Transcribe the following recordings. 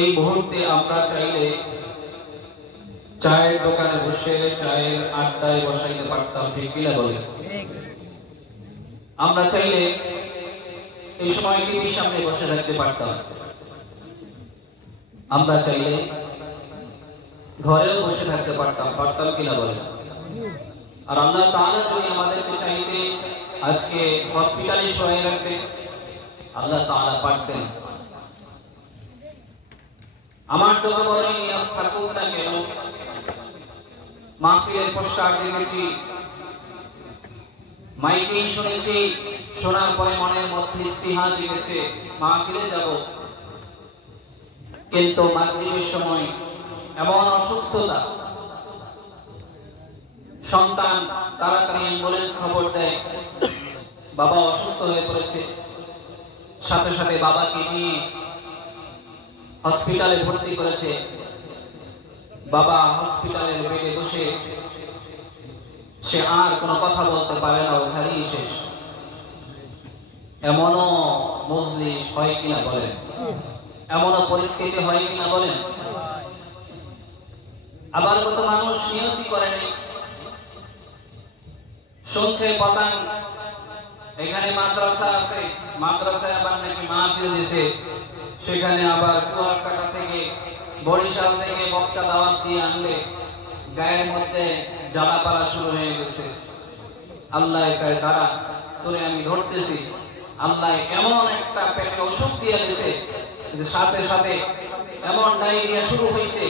এই মুহূর্তে আমরা চাইলে চায়ের দোকানে বসে চায়ের আড্ডায় বসাইতে পারতাম, ঠিক কিনা বলে? আমরা চাইলে এই সময় টিভির সামনে বসে থাকতে পারতাম, আমরা চাইলে ঘরেও বসে থাকতে পারতাম, পারতাম কিনা বলে? আর আল্লাহ তাআলা যদি আমাদেরকে চাইতে আজকে হসপিটালে শুয়ে রাখবে, আল্লাহ তাআলা পারতেন। আমার যত বড় নিয়ত থাকুক না কেন, মাহফিলের পোস্টার দেখেছি, মাইকেই শুনেছি, শোনার পরে মনের মধ্যে ইস্তিহা জেগেছে মাহফিলে যাব, কিন্তু মাগরিবের সময় এমন অসুস্থতা, সন্তান তাড়াতাড়ি অ্যাম্বুলেন্স খবর দেয় বাবা অসুস্থ হয়ে পড়েছে, সাথে সাথে বাবাকে নিয়ে হসপিটালে ভর্তি করেছে। বাবা হসপিটালের বেডে বসে সে আর কোনো কথা বলতে পারে না, ওখানেই শেষ। এমনও মজলিস হয় কিনা বলেন? এমনও পরিস্থিতি হয় কিনা বলেন? আবার কত মানুষ নিয়তি করেনি, শুনছে পতাং এখানে মাদ্রাসা আছে, মাদ্রাসায় আবার নাকি মাহফিল দিছে, সেখানে আবার কুয়াকাটা থেকে বরিশাল থেকে বক্তা দাওয়াত দিয়ে আনলে গায়ের মধ্যে জ্বালা পালা শুরু হয়ে গেছে। আল্লাহ কয় দাঁড়া, তোরে আমি ধরতেছি। আল্লাহ এমন একটা পেটে অসুখ দিয়ে দিয়েছে যে সাথে সাথে এমন ডায়রিয়া শুরু হয়েছে,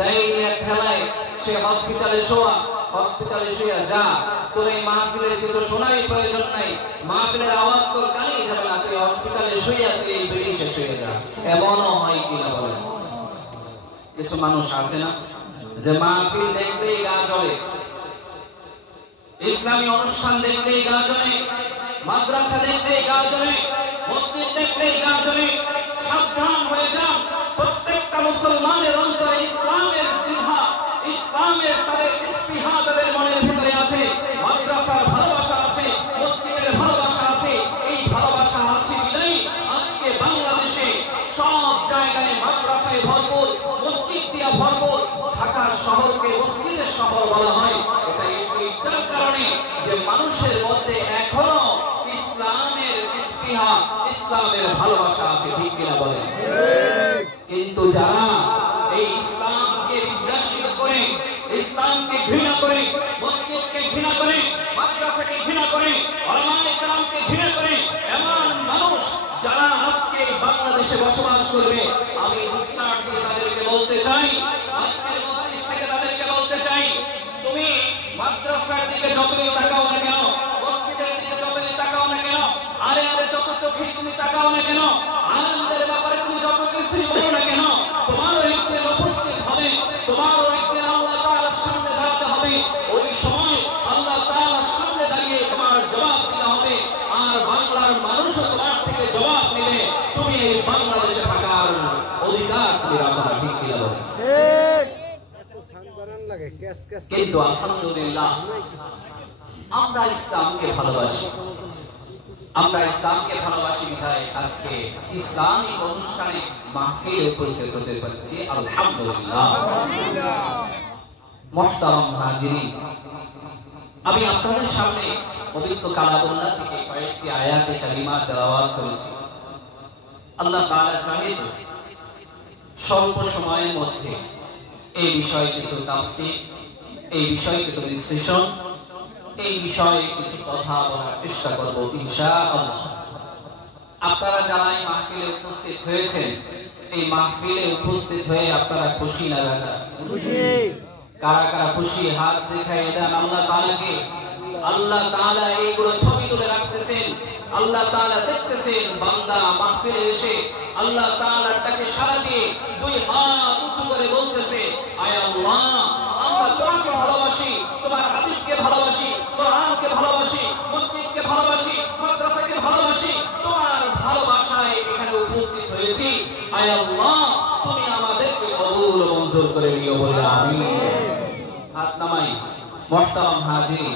ডায়রিয়া ঠেলায় সে হসপিটালে শোয়া, হসপিটালে শুয়ে যা, তোর এই মাহফিলের কিছু শোনারই প্রয়োজন নাই, মাহফিলের আওয়াজ তোর কানেই যাবে না, তুই হসপিটালে শুয়ে তুই এই বেডে শেষ হয়ে যা। এমনও হয় কিনা বলেন? কিছু মানুষ আছে না যে মাহফিল দেখলেই গা জ্বলে, ইসলামী অনুষ্ঠান দেখলেই গা জ্বলে, মাদ্রাসা দেখলেই গা জ্বলে, মসজিদ দেখলেই গা জ্বলে। সাবধান হয়ে যান, প্রত্যেকটা মুসলমানের অন্তরে ইসলামের দ্বিধা, ইসলামের তাদের স্পৃহা তাদের মনের ভিতরে আছে, মাদ্রাসার ভালোবাসা আছে, মসজিদের ভালোবাসা আছে। এই ভালোবাসা আছে বিদায়ী আজকে বাংলাদেশে সব জায়গায় মাদ্রাসায় ভরপুর, মসজিদ দিয়া ভরপুর। ঢাকার শহরকে মসজিদের শহর বলা হয়, এটা এইটার কারণে যে মানুষের মধ্যে এখনো ইসলামের স্পৃহা, ইসলামের ভালোবাসা আছে, ঠিক কিনা বলেন? কিন্তু যারা এই ইসলামকে বিদ্বেষিত করে, ইসলামকে ঘৃণা করে, মসজিদকে ঘৃণা করে, মাদ্রাসাকে ঘৃণা করে, উলামায়ে কেরামকে ঘৃণা করে, এমন মানুষ যারা আজকে বাংলাদেশে বসবাস করবে, আমি ধিক্কার দিয়ে তাদেরকে বলতে চাই, আজকের মজলিস থেকে তাদেরকে বলতে চাই, তুমি মাদ্রাসার দিকে যতই তাকাও না কেন, মসজিদের দিকে যতই তাকাও না কেন, আরে আরে যত চোখে তুমি তাকাও না কেন, আনন্দের ব্যাপারে তুমি যত কিছুই বলো না কেন, তোমারও একদিন উপস্থিত হবে, তোমারও একদিন আল্লাহ তাআলার সামনে দাঁড়াতে হবে। ওই সময় আল্লাহ তাআলার সামনে দাঁড়িয়ে তোমার জবাব দিতে হবে, আর বাংলার মানুষও তোমার থেকে জবাব নেবে। তুমি এই বাংলাদেশে থাকার অধিকার তুমি রাখো না, ঠিক কিনা বলেন? কিন্তু আলহামদুলিল্লাহ আমরা ইসলামকে ভালোবাসি, আমরা ইসলামকে ভালোবাসি বিধায় আজকে ইসলামিক অনুষ্ঠানে মাহফিলে উপস্থিত হতে পারছি, আলহামদুলিল্লাহ। মুহতারাম হাজিরিন, আমি আপনাদের সামনে পবিত্র কালামুল্লাহ থেকে কয়েকটি আয়াতে কারিমা তেলাওয়াত করেছি। আল্লাহ তাআলা চাহে তো স্বল্প সময়ের মধ্যে এই বিষয়ে কিছু তাফসীর, এই বিষয়ে কিছু বিশ্লেষণ, এই বিষয়ে কিছু কথা বলার চেষ্টা করব ইনশাআল্লাহ। আপনারা যারা এই মাহফিলে উপস্থিত হয়েছেন, এই মাহফিলে উপস্থিত হয়ে আপনারা খুশি না রাজা? খুশি। কারা কারা খুশি হাত দেখায় দেন আল্লাহ তাআলাকে। আল্লাহ তাআলা এইগুলো ছবি তুলে রাখতেছেন, আল্লাহ তাআলা দেখতেছেন বান্দা মাহফিলে এসে আল্লাহ তাআলার ডাকে সাড়া দিয়ে দুই হাত উঁচু করে বলতেছে, আয় আল্লাহ, আমরা তোমাকে ভালোবাসি, তোমার হাবিবকে ভালোবাসি, কোরআনকে ভালোবাসি, মসজিদকে ভালোবাসি, মাদ্রাসাকে ভালোবাসি, তোমার ভালোবাসায় এখানে উপস্থিত হয়েছি। আয় আল্লাহ, তুমি আমাদেরকে কবুল ও মঞ্জুর করে নিও বলে আমিন। হাত নামাই। মুহতারাম হাজিরিন,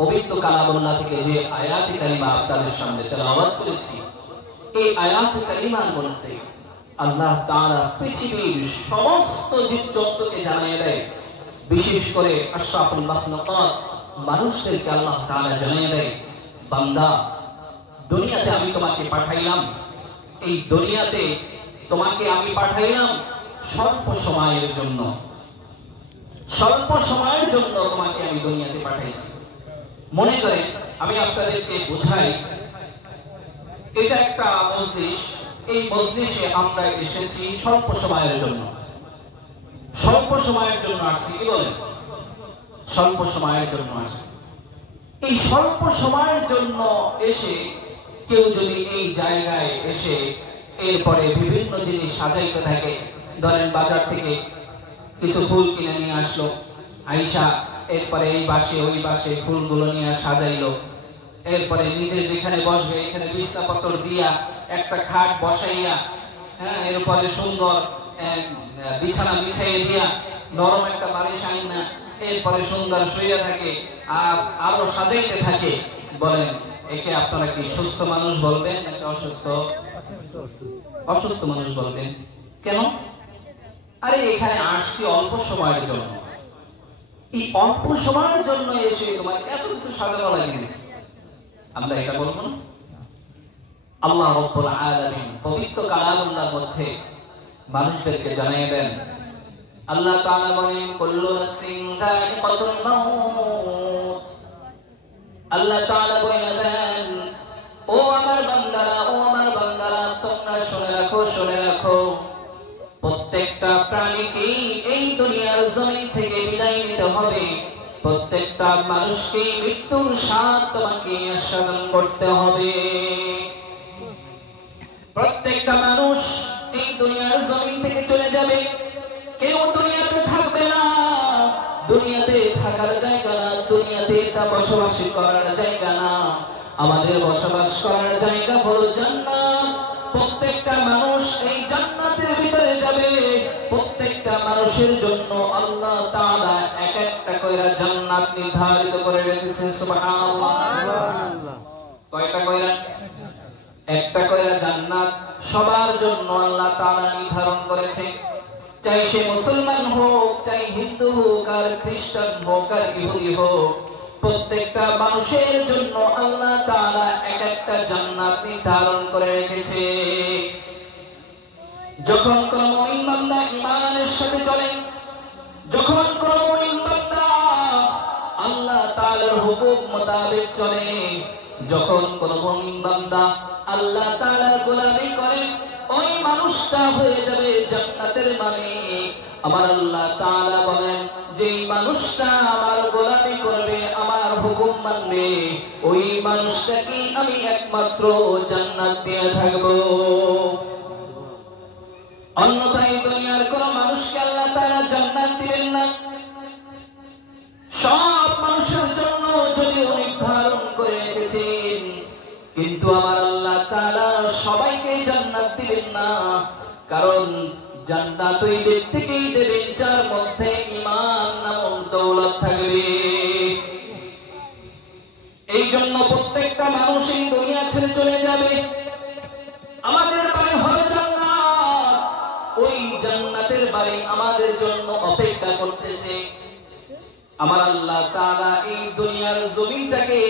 পবিত্র কালামুল্লাহ থেকে যে আয়াত কারিমা আপনাদের সামনে তেলাওয়াত করেছি, এই আয়াত কারিমার মধ্যে আল্লাহ তাআলা পৃথিবীর সমস্ত জীবজন্তুকে জানিয়ে দেয়, বিশেষ করে আশরাফুল মাখলুকাত মানুষদেরকে আল্লাহ তাআলা জানিয়ে দেয়, বান্দা দুনিয়াতে আমি তোমাকে পাঠাইলাম, এই দুনিয়াতে তোমাকে আমি পাঠাইলাম স্বল্প সময়ের জন্য, স্বল্প সময়ের জন্য তোমাকে আমি দুনিয়াতে পাঠাইছি। মনে করেন আমি আপনাদেরকে বোঝাই, এটা একটা মজলিস, এই মজলিসে আমরা এসেছি স্বল্প সময়ের জন্য, স্বল্প সময়ের জন্য আসছি। কি বলেন? স্বল্প সময়ের জন্য আসছি। এই স্বল্প সময়ের জন্য এসে কেউ যদি এই জায়গায় এসে এরপরে বিভিন্ন জিনিস সাজাইতে থাকে, ধরেন বাজার থেকে কিছু ফুল কিনে নিয়ে আসলো, আইসা এরপরে এই বাসে ওই বাসে ফুলগুলো নিয়ে সাজাইলো, এরপরে নিজে যেখানে বসবে এখানে বিছনাপত্র দিয়া একটা খাট বসাইয়া, হ্যাঁ, এরপরে সুন্দর বিছানা বিছাইয়ে দিয়া নরম একটা বালিশ আইনা এরপরে সুন্দর শুয়ে থাকে আর আরো সাজাইতে থাকে। বলেন একে আপনারা কি সুস্থ মানুষ বলবেন নাকি অসুস্থ? অসুস্থ মানুষ বলবেন। কেন? আরে এখানে আসছি অল্প সময়ের জন্য, এই অল্প সময়ের জন্য এসে তোমার এত কিছু সাজানো লাগে, আমরা এটা বলবো না? আল্লাহ রাব্বুল আলামিন পবিত্র কালামুল্লাহর মধ্যে মানুষদেরকে জানিয়ে দেন, আল্লাহ তাআলা বলেন কুল্লু নাফসিন যায়িকাতুল মাউত। আল্লাহ তাআলা বলেন, ও আমার বান্দারা, ও আমার বান্দারা, তোমরা শুনে রাখো, শুনে রাখো, প্রত্যেকটা প্রাণীকে এই দুনিয়ার জমিন থেকে বিদায় নিতে হবে, প্রত্যেকটা মানুষকে মৃত্যুর স্বাদ তোমাকে আস্বাদন করতে হবে। প্রত্যেকটা মানুষ এই দুনিয়ার জমিন থেকে চলে যাবে, কেউ দুনিয়াতে থাকবে না, দুনিয়াতে থাকার জায়গা না, দুনিয়াতে তা বসবাস করার জায়গা না, আমাদের বসবাস করার জায়গা হলো জান্নাত। প্রত্যেকটা মানুষ এই জান্নাতের ভিতরে যাবে, প্রত্যেকটা মানুষের জন্য আল্লাহ তাআলা এক একটা কইরা জান্নাত নির্ধারিত করে রেখেছেন। সুবহানাল্লাহ। কয়টা কইরা? একটা কইরা জান্নাত সবার জন্য আল্লাহ তাআলা নির্ধারণ করেছে। চাই সে মুসলমান হোক, চাই হিন্দু হোক, আর খ্রিস্টান হোক, আর ইহুদি হোক, প্রত্যেকটা মানুষের জন্য আল্লাহ তাআলা এক একটা জান্নাত নির্ধারণ করে রেখেছে। যখন কোন মুমিন বান্দা ঈমানের সাথে চলে, যখন কোন মুমিন বান্দা আল্লাহ তাআলার হুকুম মোতাবেক চলে, যখন কোন মুমিন বান্দা আল্লাহ তাআলার গোলামি করে, ওই মানুষটা হয়ে যাবে জান্নাতের মালিক। আমার আল্লাহ তাআলা বলেন, যেই মানুষটা আমার গোলামি করবে, আমার হুকুম মানবে, ওই মানুষটাকে আমি একমাত্র জান্নাত দিয়ে থাকবো। অন্যথায় দুনিয়ার কোন মানুষকে আল্লাহ তাআলা জান্নাত দিবেন না। সব মানুষের জন্য যদিও নির্ধারণ করে রেখেছেন, কিন্তু আমার আল্লাহ তাআলা সবাইকে জান্নাত দিবেন না। কারণ জান্নাত ওই ব্যক্তিকেই দেবেন যার মধ্যে ঈমান নামক দৌলত থাকবে। এই জন্য প্রত্যেকটা মানুষ এই দুনিয়া ছেড়ে চলে যাবে, আমাদের বাড়ি হবে জান্নাত, ওই জান্নাতের বাড়ি আমাদের জন্য অপেক্ষা করতেছে। আমার আল্লাহ তাআলা এই দুনিয়ার জমিনটাকে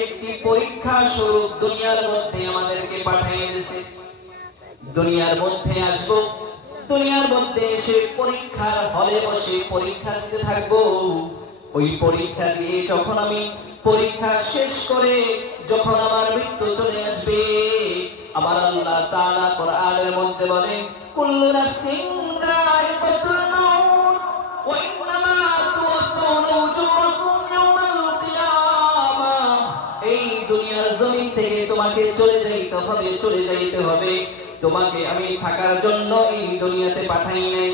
একটি পরীক্ষা স্বরূপ দুনিয়ার মধ্যে আমাদেরকে পাঠিয়ে দিয়েছে। দুনিয়ার মধ্যে আসবো, দুনিয়ার মধ্যে এসে পরীক্ষার হলে বসে পরীক্ষা দিতে থাকবো। ওই পরীক্ষা দিয়ে যখন আমি পরীক্ষা শেষ করে যখন আমার মৃত্যু চলে আসবে, আমার আল্লাহ তাআলা কোরআনের মধ্যে বলেন, কুল্লু নাফসিন যায়িকাতুল মাউত ওয়া ইন্নামা তুওয়াফাউনা উজুরাকুম ইয়াওমাল কিয়ামাহ। এই দুনিয়ার জমিন থেকে তোমাকে চলে যাইতে হবে, চলে যাইতে হবে। তোমাকে আমি থাকার জন্য এই দুনিয়াতে পাঠাই নাই,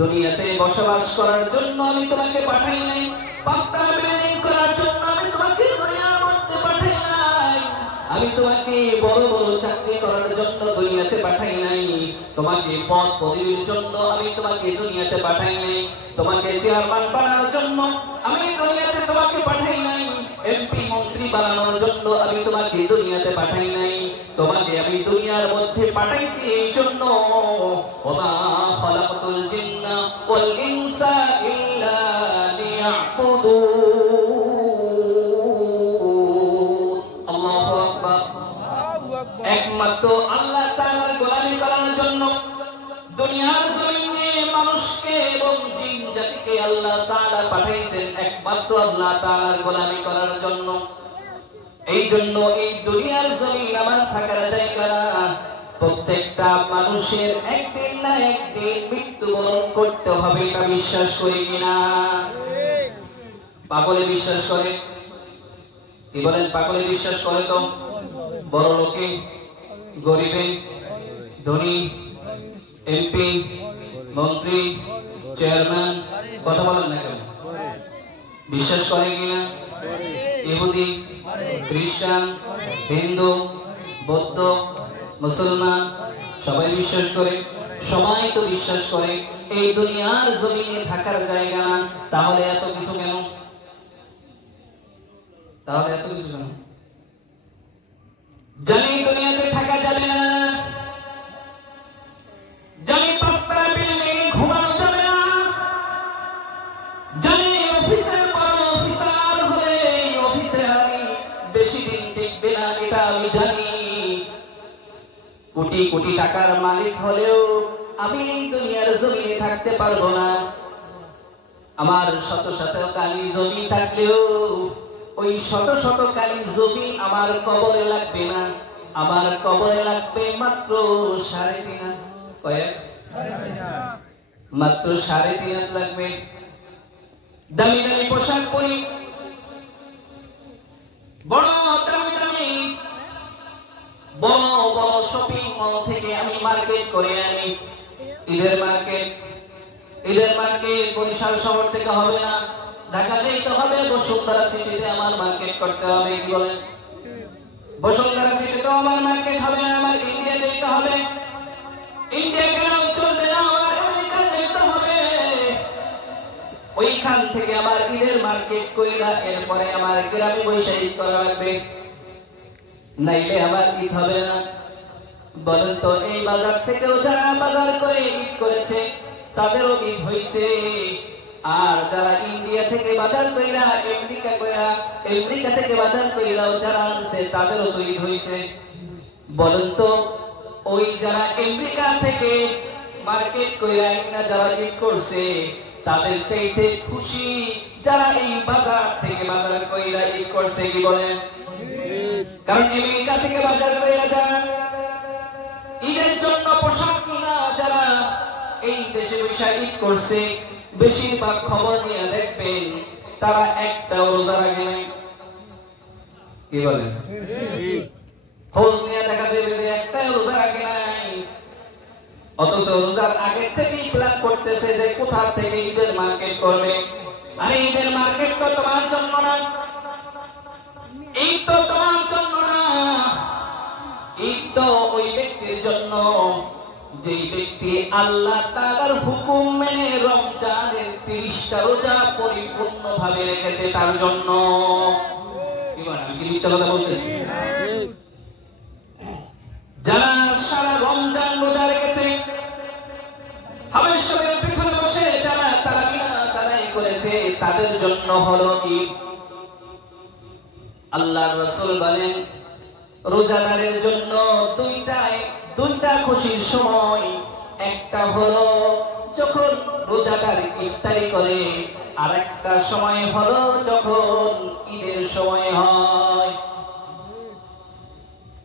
দুনিয়াতে বসবাস করার জন্য আমি তোমাকে পাঠাই নাই, পাঁচতলা বিল্ডিং করার জন্য আমি তোমাকে দুনিয়ার মধ্যে পাঠাই নাই, আমি তোমাকে বড় বড় চাকরি করার জন্য দুনিয়াতে পাঠাই নাই, তোমাকে পদ পদবীর জন্য আমি তোমাকে দুনিয়াতে পাঠাই নাই, তোমাকে চেয়ারম্যান বানানোর জন্য আমি দুনিয়াতে তোমাকে পাঠাই নাই, এমপি মন্ত্রী মন্ত্রী বানানোর জন্য আমি তোমাকে দুনিয়াতে পাঠাই নাই, তোমাকে আমি দুনিয়ার মধ্যে পাঠাইছি এই জন্য ওমা খালাকাতুল জিন্না ওয়াল ইনসা ইল্লা লিয়াবুদুন। আল্লাহু আকবার। একমাত্র আল্লাহ তাআলার গোলামি করার জন্য দুনিয়ার জমিনে মানুষকে এবং জিন জাতিকে আল্লাহ তাআলা পাঠাইছেন একমাত্র আল্লাহ তাআলার গোলামি করার জন্য। এই জন্য এই দুনিয়ার জমিন আমার থাকার জায়গা না। প্রত্যেকটা মানুষের একদিন না একদিন মৃত্যুবরণ করতে হবে, এটা বিশ্বাস করি কিনা? পাগলে বিশ্বাস করে? কি বলেন, পাগলে বিশ্বাস করে? তো বড় লোকে, গরিবে, ধনী, এমপি, মন্ত্রী, চেয়ারম্যান, কথা বলেন না কেন? বিশ্বাস করে কিনা? ইহুদি, খ্রিস্টান, হিন্দু, বৌদ্ধ, মুসলমান সবাই বিশ্বাস করে। সবাই তো বিশ্বাস করে এই দুনিয়ার জমিনে থাকার জায়গা না। তাহলে এত কিছু কেন? জানি দুনিয়াতে থাকা যাবে না, জানি পাঁচতলা বিল্ডিং এ ঘুমানো যাবে না, জানি অফিসের বড় অফিসার হলে অফিসে আমি বেশি দিন টিকবে না, এটা আমি জানি। কোটি কোটি টাকার মালিক হলেও আমি এই দুনিয়ার জমিনে থাকতে পারবো না। আমার শত শত কালি জমি থাকলেও ওই শত শত কালি জমি আমার কবরে লাগবে না। আমার কবরে লাগবে মাত্র 3.5 কয়েক, মাত্র 3.5 লাগবে। দামি দামি পোশাক পরি, বড় দামি দামি বড় বড় শপিং মল থেকে আমি মার্কেট করে আনি। ঈদের মার্কেট বরিশাল শহর থেকে হবে না, ঢাকা যাইতে হবে, বসুন্ধরা সিটিতে আমার মার্কেট করতে হবে। কি বলেন? বসুন্ধরা সিটিতে আমার মার্কেট হবে না, আমার ইন্ডিয়া যাইতে হবে। ইন্ডিয়া কেন চলবে না, আমার আমেরিকা যাইতে হবে। ওইখান থেকে আমার ঈদের মার্কেট কইরা এরপরে আমার গ্রামে বৈশা ঈদ করা লাগবে, নাইলে আমার ঈদ হবে না। বলেন তো, এই বাজার থেকেও যারা বাজার করে ঈদ করেছে তাদেরও ঈদ হইছে, আর যারা ইন্ডিয়া থেকে বাজার কইরা আমেরিকা থেকে বাজার কইরাও যারা আনছে তাদেরও তো ঈদ হইছে। বলেন তো, ওই যারা আমেরিকা থেকে মার্কেট কইরা না যারা ঈদ করছে তাদের চাইতে খুশি যারা এই বাজার থেকে বাজার কইরা ঈদ করছে। কি বলেন? কারণ আমেরিকা থেকে বাজার কইরা যারা ঈদের জন্য পোশাক কিনা যারা এই দেশে বসে ঈদ করছে, বেশিরভাগ খবর নিয়ে দেখবেন তারা একটাও রোজা রাখে নাই। কি বলেন? খোঁজ নিয়ে দেখা যাবে যে একটাও রোজা রাখে নাই। অথচ রোজার আগে থেকেই প্ল্যান করতেছে যে কোথা থেকে ঈদের মার্কেট করবে। আরে ঈদের মার্কেট তো তোমার জন্য না, ঈদ তো তোমার জন্য না, ঈদ তো ওই ব্যক্তির জন্য যেই ব্যক্তি আল্লাহ তাআলার হুকুম মেনে রমজানের 30টা রোজা পরিপূর্ণভাবে রেখেছে তার জন্য। কি বলেন? আমি কি মিথ্যা কথা বলতেছি? যারা সারা রমজান রোজা রেখেছে, হামেশার পিছনে বসে যারা তারাবিহ আদায় করেছে, তাদের জন্য হলো ঈদ। আল্লাহর রাসূল বলেন, রোজাদারের জন্য দুইটা খুশির সময়। একটা হলো যখন রোজাদার ইফতারি করে, আর একটা সময় হলো যখন ঈদের সময় হয়।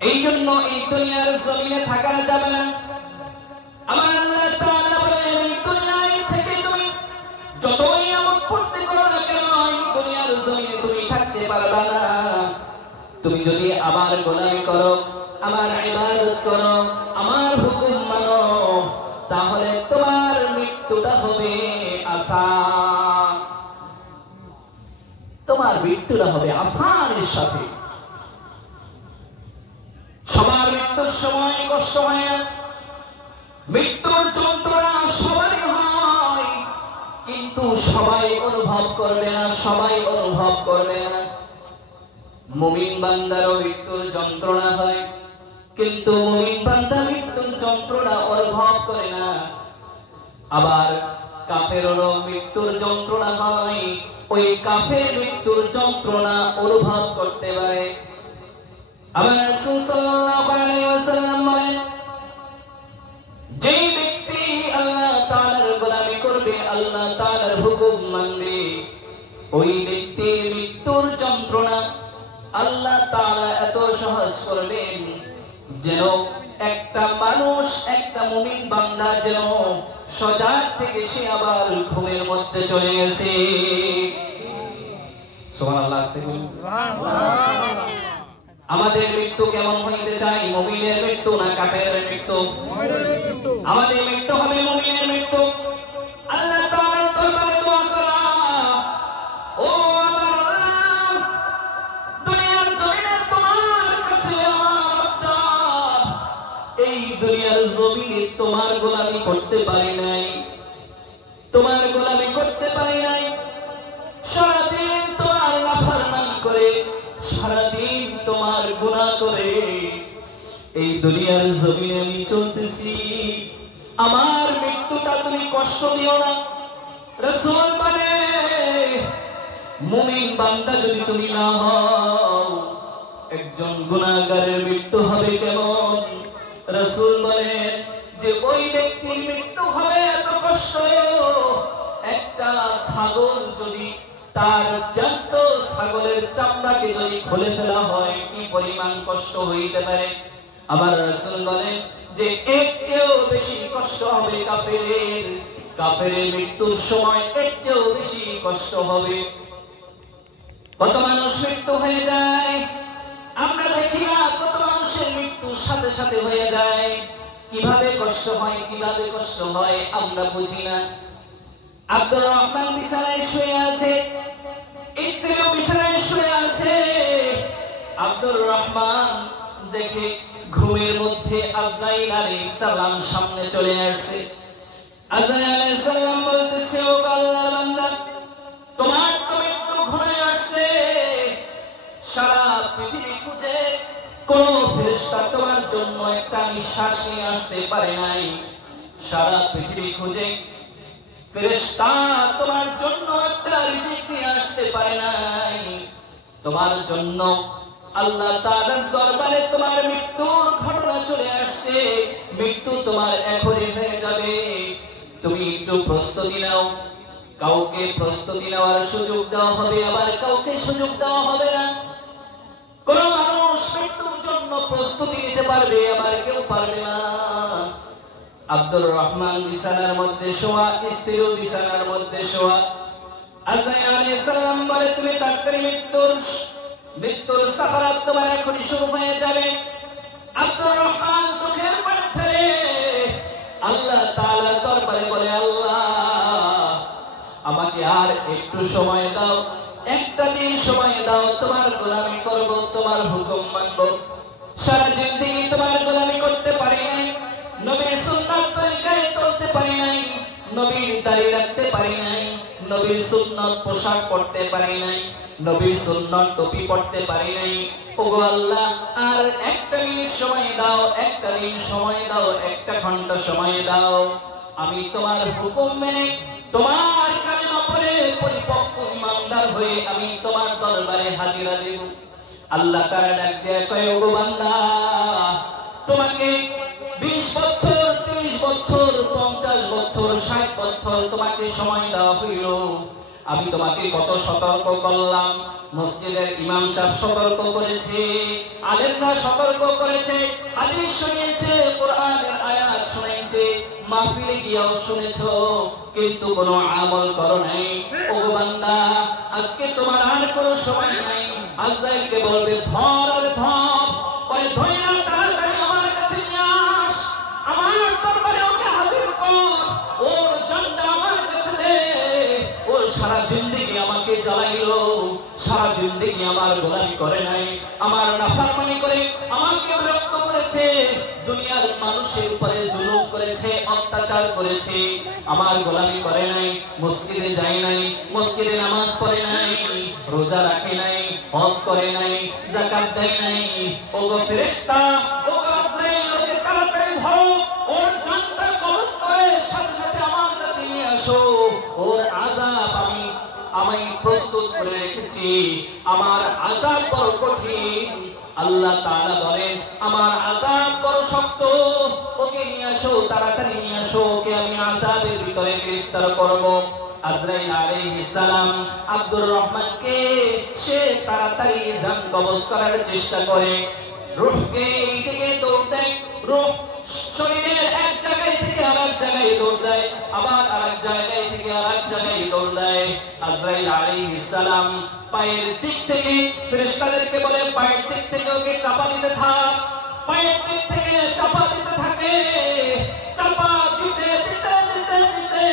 এই জন্য এই দুনিয়ার জমিনে থাকা যাবে না। আমার আল্লাহ তাআলা বলেন, এই দুনিয়ায় থেকে তুমি যতই আমল করতে করো না কেন, এই দুনিয়ার জমিনে তুমি থাকতে পারবে না। তুমি যদি আমার গোলামি করো, আমার ইবাদত করো, আমার হুকুম মানো, তাহলে তোমার মৃত্যুটা হবে আসান। তোমার মৃত্যুটা হবে আসানের সাথে। সবার মৃত্যুর সময় কষ্ট হয় না, মৃত্যুর যন্ত্রণা সবারই হয়, কিন্তু সবাই অনুভব করবে না, সবাই অনুভব করবে না। মুমিন বান্দারও মৃত্যুর যন্ত্রণা হয়, কিন্তু মুমিন বান্দা মৃত্যুর যন্ত্রণা অনুভব করে না। আবার কাফেরেরও মৃত্যুর যন্ত্রণা হয়, ওই কাফের মৃত্যুর যন্ত্রণা অনুভব করতে পারে। আবার রাসূল সাল্লাল্লাহু আলাইহি ওয়াসাল্লাম বলেন, যে ব্যক্তি আল্লাহ তাআলার গোলামি করবে, আল্লাহ তাআলার হুকুম মানবে, ওই ব্যক্তির মৃত্যুর যন্ত্রণা আল্লাহ তাআলা এত সহজ করবেন যেন একটা মানুষ, একটা মুমিন বান্দা যেন সজাগ থেকে সে আবার ঘুমের মধ্যে চলে গেছে। সুবহানাল্লাহ, সুবহানাল্লাহ। আমাদের মৃত্যু কেমন হইতে চাই? মুমিনের মৃত্যু না কাফেরের মৃত্যু? আমাদের মৃত্যু হবে মুমিনের মৃত্যু। আল্লাহ তাআলার দরবারে দোয়া করা, ও আমার আল্লাহ, দুনিয়ার জমিনে তোমার কাছে আমার আবদার, এই দুনিয়ার জমিনে তোমার গোলামি করতে পারি নাই, তোমার গোলামি করতে পারি নাই, সারাদিন তোমার নাফরমানি করে, সারাদিন তোমার গুনাহ করে এই দুনিয়ার জমিনে আমি চলতেছি, আমার মৃত্যুটা তুমি কষ্ট দিও না। রাসূল বলে, মুমিন বান্দা যদি তুমি না হও, একজন গুনাহগারের মৃত্যু হবে কেমন? রাসূল বলেন যে ওই ব্যক্তির মৃত্যু হবে এত কষ্ট, একটা ছাগল যদি তার জ্যান্ত ছাগলের চামড়াকে যদি খুলে ফেলা হয় কি পরিমাণ কষ্ট হইতে পারে। আবার রাসূল বলেন যে এর চেয়েও বেশি কষ্ট হবে কাফেরের, কাফেরের মৃত্যুর সময় এর চেয়েও বেশি কষ্ট হবে। কত মানুষ মৃত্যু হয়ে যায় আমরা দেখি না, কত মানুষের মৃত্যুর সাথে সাথে হয়ে যায়, কিভাবে কষ্ট হয়, কিভাবে কষ্ট হয় আমরা বুঝি না। আব্দুর রহমান বিছানায় শুয়ে আছে, স্ত্রীও বিছানায় শুয়ে আছে। আব্দুর রহমান দেখে ঘুমের মধ্যে আজরাইল আলাইহিস সালাম সামনে চলে আসছে। আজরাইল আলাইহিস সালাম বলতেছে, ও আল্লাহর বান্দা, তোমার তো মৃত্যু ঘনিয়ে আসছে, সারা পৃথিবী খুঁজে কোন ফেরেশতা তোমার জন্য একটা নিঃশ্বাস নিয়ে আসতে পারে নাই, সারা পৃথিবী খুঁজে ফেরেশতা তোমার জন্য একটা রিজিক নিয়ে আসতে পারে নাই, তোমার জন্য আল্লাহ তাআলার দরবারে তোমার মৃত্যুর ঘটনা চলে আসছে, মৃত্যু তোমার এখনই হয়ে যাবে, তুমি একটু প্রস্তুতি নাও। কাউকে প্রস্তুতি নেওয়ার সুযোগ দেওয়া হবে, আবার কাউকে সুযোগ দেওয়া হবে না। কোন মানুষ মৃত্যুর জন্য প্রস্তুতি নিতে পারবে, আবার কেউ পারবে না। আব্দুর রহমান বিছানার মধ্যে শোয়া, স্ত্রীও বিছানার মধ্যে শোয়া। আজরাইল আলাইহিস সালাম বলে, তুমি তাড়াতাড়ি মৃত্যুর সাকরাত তোমার এখনই শুরু হয়ে যাবে। আব্দুর রহমান চোখের পানি ছেড়ে আল্লাহ তাআলার দরবারে বলে, আল্লাহ আমাকে আর একটু সময় দাও, একটা দিন সময় দাও, তোমার গোলামি করব, তোমার হুকুম মানব। সারা জিন্দেগি তোমার গোলামি করতে পারি নাই, নবীর সুন্নাত তরিকায় চলতে পারি নাই, নবীর দাড়ি রাখতে পারি নাই, নবীর সুন্নাত পোশাক পরতে পারি নাই, নবীর সুন্নাত টুপি পরতে পারি নাই। ওগো আল্লাহ, আর একটা মিনিট সময় দাও, একটা দিন সময় দাও, একটা ঘন্টা সময় দাও, আমি তোমার হুকুম মেনে তোমার কালিমা পড়ে পরিপক্ক ইমানদার হয়ে আমি তোমার দরবারে হাজিরা দেব। আল্লাহ তাআলা ডাক দিয়ে কয়, ওগো বান্দা, তোমাকে 20 বছর, 30 বছর, 50 বছর, 60 বছর তোমাকে সময় দেওয়া হইল, আমি তোমাকে কত সতর্ক করলাম। মসজিদের ইমাম সাহেব সতর্ক করেছে, আলেমরা সতর্ক করেছে, হাদিস শুনিয়েছে, কোরআনের আয়াত শুনিয়েছে, মাহফিলে গিয়েও শুনেছো, কিন্তু কোনো আমল করো নাই। ওগো বান্দা, আজকে তোমার আর কোনো সময় নাই। আজরাইলকে বলবে, ধর আর ধর, ওরে ধইরা তাড়াতাড়ি আমার কাছে নিয়ে আস, আমার দরবারে ওকে হাজির কর, ওর জানটা আমার কাছে দে। ওর সারা জিন্দেগি আমাকে জ্বালাইলো, সারা জিন্দেগি আমার গোলামি করে নাই, আমার নাফরমানি করে আমাকে বিরক্ত করেছে, দুনিয়ার মানুষের উপরে জুলুম করেছে, অত্যাচার করেছে, আমার গোলামি করে নাই, মসজিদে যায় নাই, মসজিদে নামাজ পড়ে নাই, রোজা রাখে নাই, হজ করে নাই, যাকাত দেয় নাই। ওগো ফেরেশতা, ওগো আজরাইল, ওকে তাড়াতাড়ি ধরো, ওর জানটা কবজ করে সাথে সাথে আমার কাছে নিয়ে আসো। ওর আযাব আমি প্রস্তুত করে রেখেছি, আমার আযাব বড় কঠিন। আল্লাহ তাআলা বলেন, আমার আযাব বড় শক্ত, ওকে নিয়ে আসো, তাড়াতাড়ি নিয়ে আসো, ওকে আমি আযাবের ভিতরে গ্রেফতার করব। আজরাইল আলাইহিস সালাম আব্দুর রহমানকে সে তাড়াতাড়ি জান কবজ করার চেষ্টা করে, রূহকে এইদিকে দৌড় দেয়, রূহ শরীরের এক জায়গায় থেকে আরেক জায়গায় দৌড় দেয়, আবার আরেক জায়গায় থেকে আরেক জায়গায় দৌড় দেয়। আজরাইল আলাইহিস সালাম পায়ের দিক থেকে ফেরেশতাদেরকে বলে, পায়ের দিক থেকে ওকে চাপা দিতে থাক, পায়ের দিক থেকে চাপা দিতে থাকে, চাপা দিতে দিতে দিতে দিতে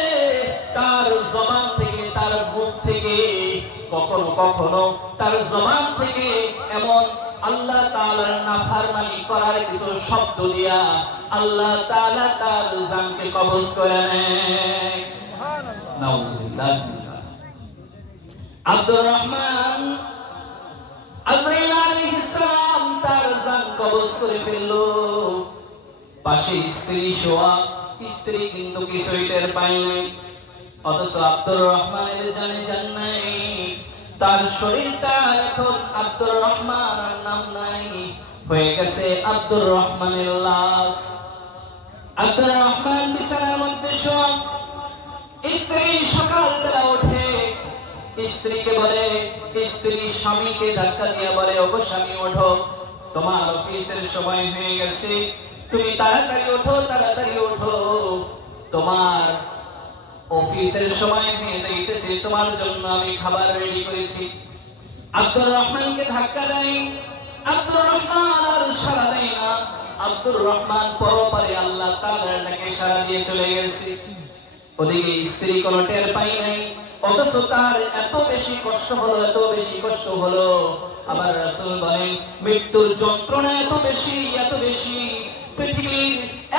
তার জবান থেকে, তার মুখ থেকে, কখনো কখনো তার জবান থেকে এমন আল্লাহ তাআলার নাফরমানি করার কিছু শব্দ দিয়া আল্লাহ তাআলা তার জানকে কবজ করে নেয়। সুবহানাল্লাহ, নাউজুবিল্লাহ। আব্দুর রহমান আজরাইল আলাইহিস সালাম তার জান কবজ করে ফেলল, পাশে স্ত্রী শোয়া, স্ত্রী কিন্তু কিছুই টের পায় নাই, অথচ আব্দুর রহমানের জানে জান নাই, তার শরীরটা এখন আব্দুর রহমান আর নাম নাই, হয়ে গেছে আব্দুর রহমানের লাশ। আব্দুর রহমান বিছানার মধ্যে শোয়া, স্ত্রী সকালবেলা ওঠে, স্ত্রীকে বলে, স্ত্রী স্বামীকে ধাক্কা দিয়ে বলে, ওগো স্বামী ওঠো, তোমার অফিসের সময় হয়ে গেছে, তুমি তাড়াতাড়ি ওঠো, তাড়াতাড়ি ওঠো, তোমার অফিসের সময় হয়ে যাইতেছে, তোমার জন্য আমি খাবার রেডি করেছি। আব্দুর রহমানকে ধাক্কা দেয়, আব্দুর রহমান আর সাড়া দেয় না, আব্দুর রহমান পরপারে আল্লাহ তাআলার ডাকে সাড়া দিয়ে চলে গেছে। ওদিকে স্ত্রী কোনো টের পাই নাই, অথচ তার এত বেশি কষ্ট হলো, এত বেশি কষ্ট হলো। আবার রাসূল বলেন, মৃত্যুর যন্ত্রণা এত বেশি, এত বেশি, পৃথিবীর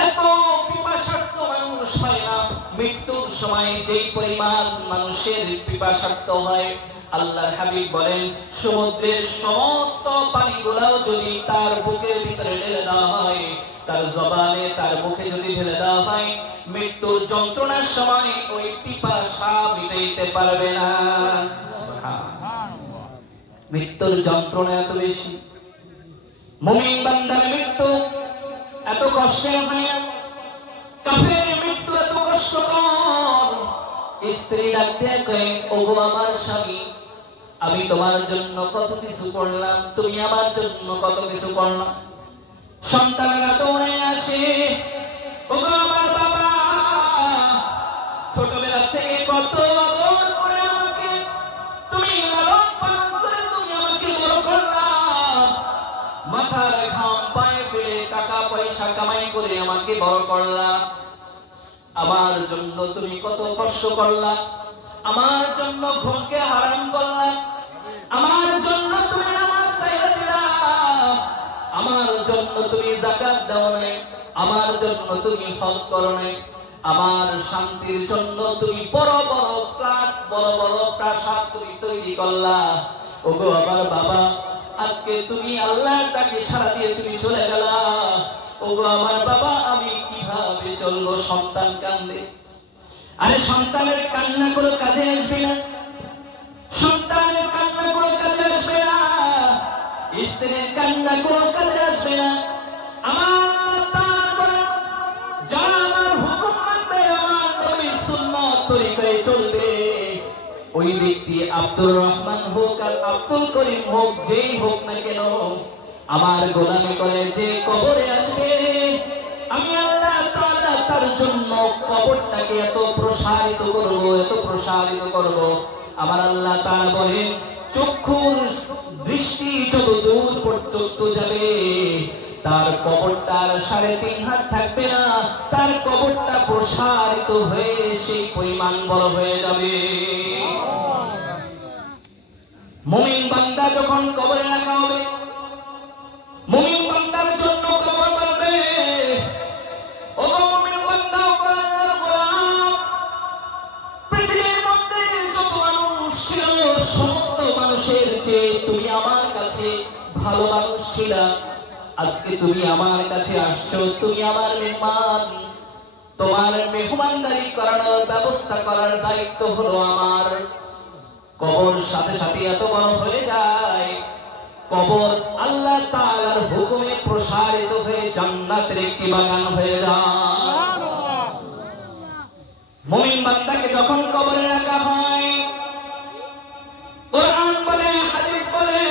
এত পিপাসার্ত মানুষ হয় না, মৃত্যুর সময় যেই পরিমাণ মানুষের পিপাসার্ত হয়, আল্লাহর হাবিব বলেন, সমুদ্রের সমস্ত পানিগুলাও যদি তার বুকের ভিতরে ঢেলে দেওয়া হয়, তার জবানে, তার মুখে যদি ঢেলে দেওয়া হয়, মৃত্যুর যন্ত্রণার সময় ওই পিপাসা মিটাইতে পারবে না। সুবহানাল্লাহ, মৃত্যুর যন্ত্রণা এত বেশি। মুমিন বান্দার মৃত্যু এত কষ্টের হয় না, কাফেরের মৃত্যু এত কষ্টকর। স্ত্রী ডাক দিয়ে কয়, ওগো আমার স্বামী, আমি তোমার জন্য কত কিছু করলাম, তুমি আমার জন্য কত কিছু করলাম। সন্তানেরা দৌড়ে আসে, ওগো আমার বাবা, ছোটবেলা থেকে কত আদর করে আমাকে তুমি লালন পালন করে তুমি আমাকে বড় করলা, মাথার ঘাম পায়ে ফেলে টাকা পয়সা কামাই করে আমাকে বড় করলা, আমার জন্য তুমি কত কষ্ট করলা, আমার জন্য ঘুমকে হারাম করলা, আমার জন্য তুমি নামাজ ছাইড়া দিলা, আমার জন্য তুমি যাকাত দাও নাই, আমার জন্য তুমি হজ করো নাই, আমার শান্তির জন্য তুমি বড় বড় ফ্ল্যাট, বড় বড় প্রাসাদ তুমি তৈরি করলা। ওগো আমার বাবা, আজকে তুমি আল্লাহর ডাকে সাড়া দিয়ে তুমি চলে গেলা, ওগো আমার বাবা, আমি কিভাবে চলবো? সন্তান কান্দে। আরে সন্তানের কান্না কোনো কাজে আসবে না, সন্তানের কান্না কোনো কাজে আসবে না, স্ত্রীর কান্না কোনো কাজে আসবে না। আমার তারপরে যারা আমার হুকুম মানবে, আমার নবীর সুন্নাত তরিকায় চলবে, ওই ব্যক্তি আব্দুর রহমান হোক আর আব্দুল করিম হোক, যেই হোক না কেন, আমার গোলামি করে যে কবরে আসবে, আমি আল্লাহ তাআলা তার জন্য কবরটাকে এত প্রসারিত করব, এত প্রসারিত করব। আমার আল্লাহ তাআলা বলেন, চক্ষুর দৃষ্টি যত দূর পর্যন্ত যাবে, তার কবরটার 3.5 হাত থাকবে না, তার কবরটা প্রসারিত হয়ে সেই পরিমাণ বড় হয়ে যাবে। মুমিন বান্দা যখন কবরে রাখা হবে, মুমিন বান্দার জন্য কবর বানাবে। ও মুমিন বান্দা, পৃথিবীর মধ্যে যত মানুষ ছিল সমস্ত মানুষের চেয়ে তুমি আমার কাছে ভালো মানুষ ছিলা। আজকে তুমি আমার কাছে আসছো, তুমি আমার মেহমান, তোমার মেহমানদারি করানোর ব্যবস্থা করার দায়িত্ব হলো আমার। কবর সাথে সাথে এত বড় হয়ে যায়, কবর আল্লাহ তাআলার হুকুমে প্রসারিত হয়ে জান্নাতের একটি বাগান হয়ে যায়। মুমিন বান্দাকে যখন কবরে রাখা হয়, কোরআন বলে, হাদিস বলে,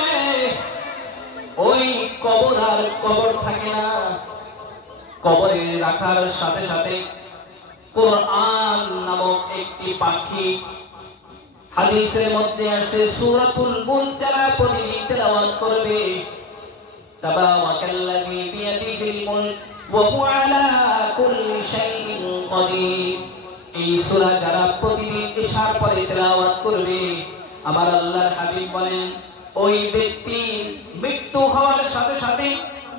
ওই কবর আর কবর থাকে না। কবরে রাখার সাথে সাথে কোরআন নামক একটি পাখি, হাদিসের মধ্যে আসে সূরাতুল মুলক যারা প্রতিদিন তেলাওয়াত করবে, তাবারাকাল্লাযী বিয়াদিহিল মুলক ওয়া হুয়া আলা কুল্লি শাইইন কাদির। এই সূরা যারা প্রতিদিন ইশার পরে তেলাওয়াত করবে, আমার আল্লাহর হাবিব বলেন ওই ব্যক্তি মৃত্যু হওয়ার সাথে সাথে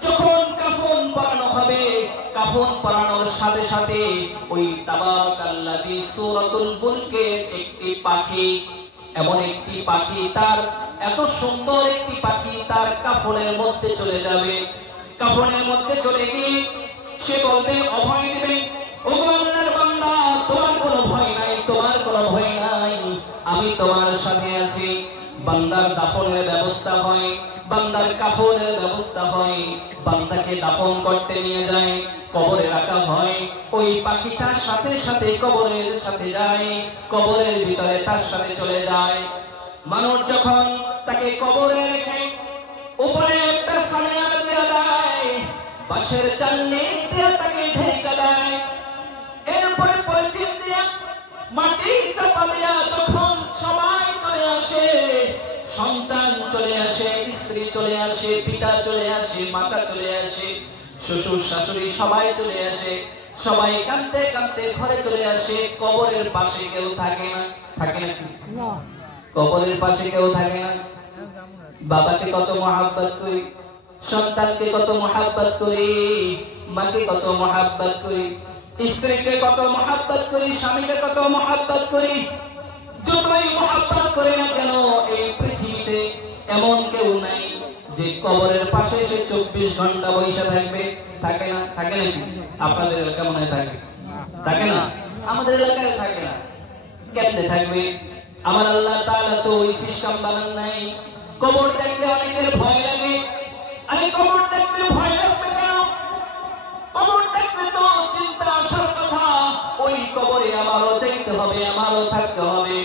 যখন কাফন পরানো হবে, কাফন পরানোর সাথে সাথে ওই তাবারাকাল্লাযী সূরাতুল মুলকের একটি পাখি, এমন একটি পাখি, তার এত সুন্দর একটি পাখি তার কাফনের মধ্যে চলে যাবে। কাফনের মধ্যে চলে গিয়ে সে বলবে, অভয় দিবে, ওগো আল্লাহর বান্দা, তোমার কোনো ভয় নাই, তোমার কোনো ভয় নাই, আমি তোমার সাথে আছি। বান্দার দাফনের ব্যবস্থা হয়, বান্দার কাফনের ব্যবস্থা হয়, বান্দাকে দাফন করতে নিয়ে যায়, কবরে রাখা হয়। ওই পাখিটার সাথে সাথে কবরের সাথে যায়, কবরের ভিতরে তার সাথে চলে যায়। মানুষ যখন তাকে কবরে রেখে উপরে একটা সামিয়ানা দিয়ে দেয়, বাঁশের চালনি দিয়ে তাকে ঢেকে দেয়, এরপরে পলিথিন দিয়ে মাটি চাপা দেয়া যখন সবাই চলে আসে, সন্তান চলে আসে, স্ত্রী চলে আসে, পিতা চলে আসে, মাতা চলে আসে, শ্বশুর শাশুড়ি সবাই চলে আসে, সবাই কাঁদতে কাঁদতে ঘরে চলে আসে, কবরের পাশে কেউ থাকে না। থাকে না? কবরের পাশে কেউ থাকে না। বাবাকে কত মহাব্বত করি, সন্তানকে কত মহাব্বত করি, মাকে কত মহাব্বত করি, স্ত্রীকে কত মহাব্বত করি, স্বামীকে কত মহাব্বত করি। যতই মহাব্বত করি না কেন, এই পৃথিবীতে এমন কেউ নাই যে কবরের পাশে সে 24 ঘন্টা বসে থাকবে। থাকে না? থাকে নাকি? আপনাদের এলাকা মনে হয় থাকে? থাকে না? আমাদের এলাকায় থাকে না। কেমনে থাকবে? আমার আল্লাহ তাআলা তো ওই সিস্টেম বানান নাই। কবর দেখলে অনেকের ভয় লাগে। আরে কবর দেখলে ভয় লাগবে কেন? কবর দেখলে তো চিন্তা আসার কথা, ওই কবরে আমারও যাইতে হবে, আমারও থাকতে হবে।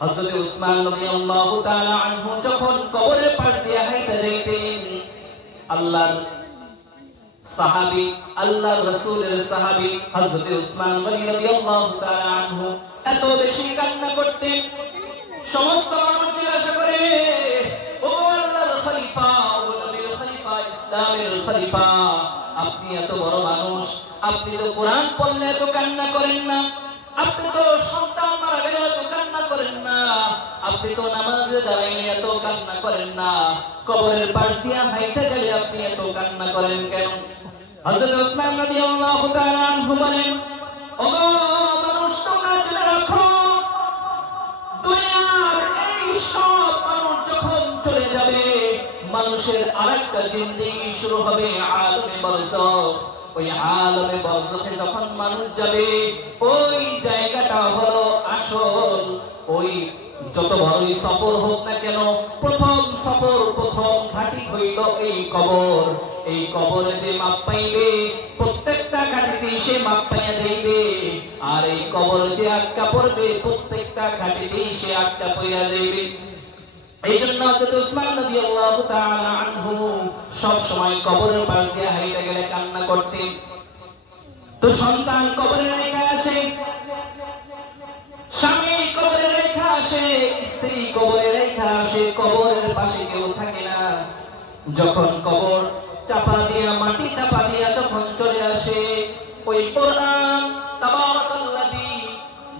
হযরত উসমান রাদিয়াল্লাহু তাআলা আনহু যখন কবরের পাশ দিয়ে হাঁটা যাইতেন, আল্লাহর সাহাবী, আল্লাহর রাসূলের সাহাবী হযরত উসমান গনি রাদিয়াল্লাহু তাআলা আনহু এত বেশি কান্না করতেন, সমস্ত মানুষ জিজ্ঞাসা করে, ও আল্লাহর খলিফা, ও নবীর খলিফা, ইসলামের খলিফা, আপনি এত বড় মানুষ, আপনি তো কোরআন পড়লে এত কান্না করেন না, আপনি তো সন্তান মারা গেলে এত কান্না করেন না, আপনি তো নামাজে দাঁড়াইলে এত কান্না করেন না, কবরের পাশ দিয়ে হাঁটা গেলে আপনি এত কান্না করেন কেন? হযরত উসমান রাদিয়াল্লাহু তাআলা আনহু বলেন, ওগো মানুষ, তোমরা জেনে রাখো, দুনিয়ার এই সব মানুষ যখন চলে যাবে, মানুষের আরেকটা জিন্দেগি শুরু হবে, আলমে বারজাখ। ওই আলমে বারজাখে যখন মানুষ যাবে, ওই জায়গাটা হলো আসল। ওই যত বড়ই সফর হোক না কেন, প্রথম সফর, প্রথম ঘাঁটি হইল এই কবর। এই কবরে যে মাপ পাইবে, প্রত্যেকটা ঘাঁটিতে সে মাপ পাইয়া যাইবে। আর এই কবরে যে আটকা পড়বে, প্রত্যেকটা ঘাঁটিতে সে আটকা পড়িয়া যাইবে। এই জন্য হযরত উসমান রাদিয়াল্লাহু তাআলা আনহু সব সময় কবরের পাশ দিয়ে হাঁটা গেলে কান্না করতেন। তো সন্তান কবরে রেখে আসে, স্বামী কবরে রেখে আসে, স্ত্রী কবরে রেখে আসে, কবরের পাশে কেউ থাকে না। যখন কবর চাপা দিয়া, মাটি চাপা দিয়া যখন চলে আসে, ওই কোরআন তাবারাকাল্লাযী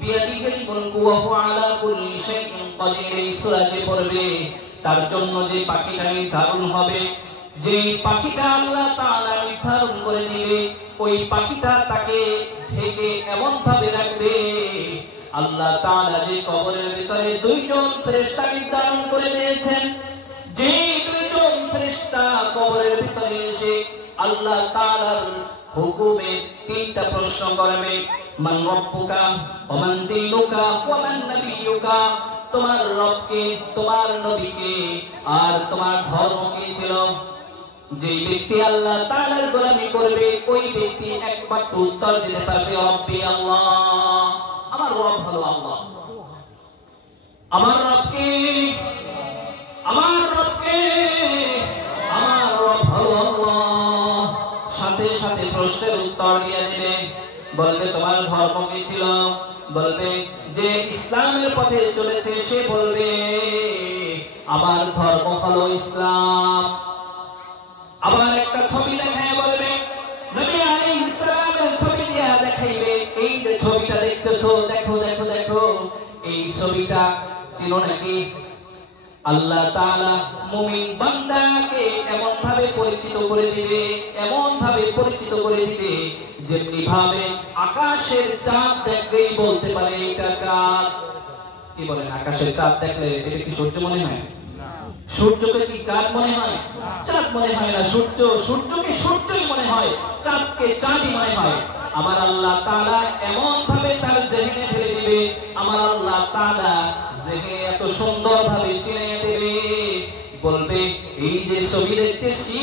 বিয়াদিহিল মুলকু ওয়া হুয়া আলা কুল্লি শাইইন কাদির এই সূরা যে পড়বে, তার জন্য যে পাখিটা নির্ধারণ হবে, যে পাখিটা আল্লাহ তাআলা নির্ধারণ করে দিবে, ওই পাখিটা তাকে ঢেকে এমন ভাবে রাখবে। আল্লাহ তাআলা যে কবরের ভিতরে দুইজন ফেরেশতা নির্ধারণ করে দিয়েছেন, যে দুইজন ফেরেশতা কবরের ভিতরে এসে আল্লাহ তাআলার হুকুমে তিনটা প্রশ্ন করবে, মান রব্বুকা ওয়া মান দীনুকা ওয়া মান নাবিয়ুকা, তোমার রবকে, তোমার নবীকে, আর তোমার ধর্ম কি ছিল। যে ব্যক্তি আল্লাহ তাআলার গোলামি করবে ওই ব্যক্তি একমাত্র উত্তর দিতে পারবে রব্বি আল্লাহ, আমার রব হলো আল্লাহ। আমার রবকে, আমার রবকে, আমার রব হলো আল্লাহ। সাথে সাথে প্রশ্নের উত্তর দিয়ে দিবে, বলবে তোমার ধর্ম কি ছিল, বলবে যে ইসলামের পথে চলেছে, সে বলবে আমার ধর্ম হলো ইসলাম। আবার একটা ছবি দেখায় বলবে, নবী আলাইহিস সালামের ছবি দিয়া দেখাইবে, এই যে ছবিটা দেখতেছো, দেখো দেখো দেখো, এই ছবিটা চিনো নাকি? আল্লাহ তাআলা মুমিন বান্দাকে এমন ভাবে পরিচিত করে দিবে, এমন ভাবে পরিচিত করে দিবে, যেমনি ভাবে আকাশের চাঁদ দেখলেই বলতে পারে এটা চাঁদ। কি বলেন, আকাশের চাঁদ দেখলে এটা কি সূর্য মনে হয়? সূর্যকে কি চাঁদ মনে হয়? চাঁদ মনে হয় না। সূর্যকে সূর্যই মনে হয়, চাঁদকে চাঁদই মনে হয়। আমার আল্লাহ তাআলা এমন ভাবে তার জেহেনে ঢেলে দিবে, আমার আল্লাহ তাআলা জেহেনে এত সুন্দর ভাবে চিনে দেবে, বলবে এই যে ছবি দেখতেছি,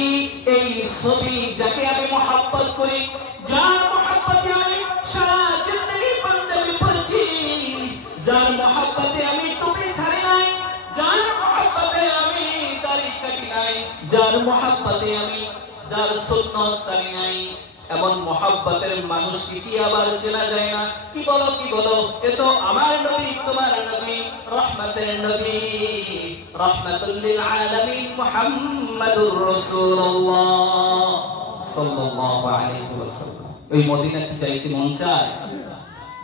এই ছবি যাকে আমি মহব্বত করি, যার মহব্বতে আমি সারা জিন্দেগি পাঞ্জাবি পরেছি, যার মহব্বতে আমি টুপি ছাড়ি নাই, যার মহব্বতে আমি দাড়ি কাটি নাই, যার মহব্বতে আমি যার সুন্নাত ছাড়ি নাই, এমন মহব্বতের মানুষকে কি আবার চেনা যায় না? কি বলো কি বলো, এ তো আমার নবী, তোমার নবী, রহমতের নবী, রাহমাতুল লিল আলামিন মুহাম্মাদুর রাসূলুল্লাহ সাল্লাল্লাহু আলাইহি ওয়াসাল্লাম। ওই মদিনাতে যাইতে মন চায়,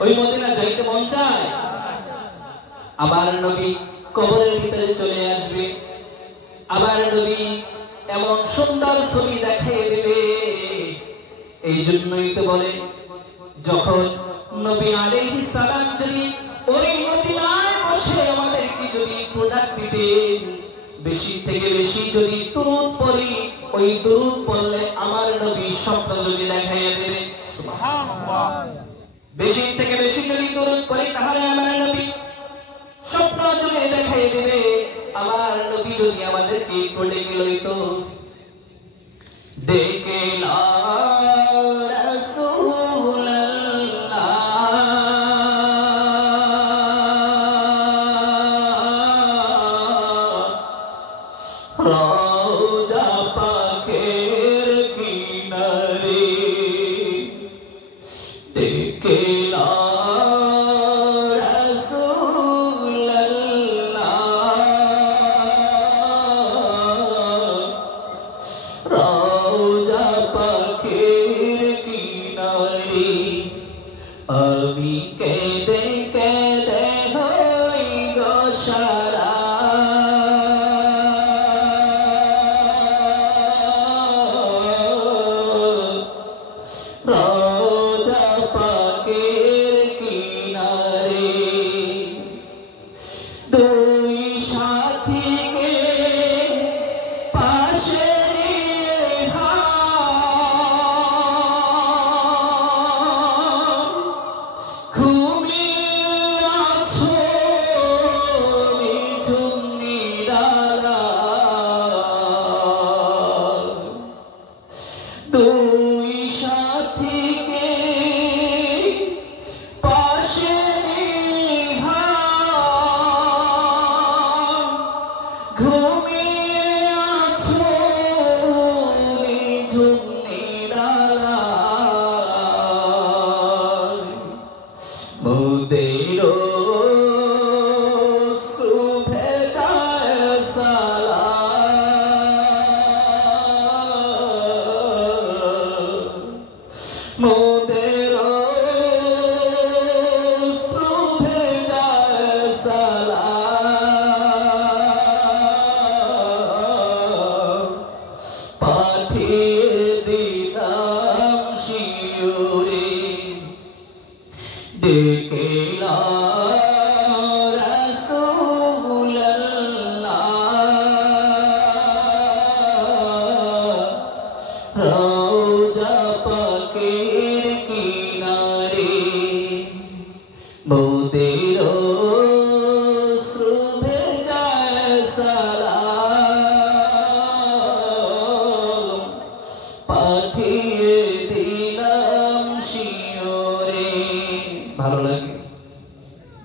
ওই মদিনা যাইতে মন চায়। আবার নবী কবরের ভিতরে চলে আসবে, আবার নবী এমন সুন্দর ছবি দেখিয়ে দেবে। এই জন্যই তো বলে, যখন নবী আলাইহিস সালাম যদি ওই মদিনায় বসে আমাদেরকে যদি প্রোডাক্ট দিতেন, বেশি থেকে বেশি যদি দুরূদ পড়ি, ওই দুরূদ পড়লে আমার নবী স্বপ্ন যদি দেখাইয়া দেবে। সুবহানাল্লাহ। বেশি থেকে বেশি যদি দুরূদ পড়ি, তাহলে আমার নবী স্বপ্ন যদি দেখাইয়া দেবে। আমার নবী যদি আমাদেরকে কোলে লইতো, দেখে না রওজা পাকের কিনারে, দেখে না রওজা পাকের কিনারে, আমি কেঁদে কেঁদে হই গো সারা, রওজা পাকের কিনারে। দুই সাথীকে পাশে দুই সাথীকে পাশে ঘুমিয়ে আছো নিঝুম নিরালায়, মোদের শুভে যায় সালাম, মোদের শুভে যায় সালাম।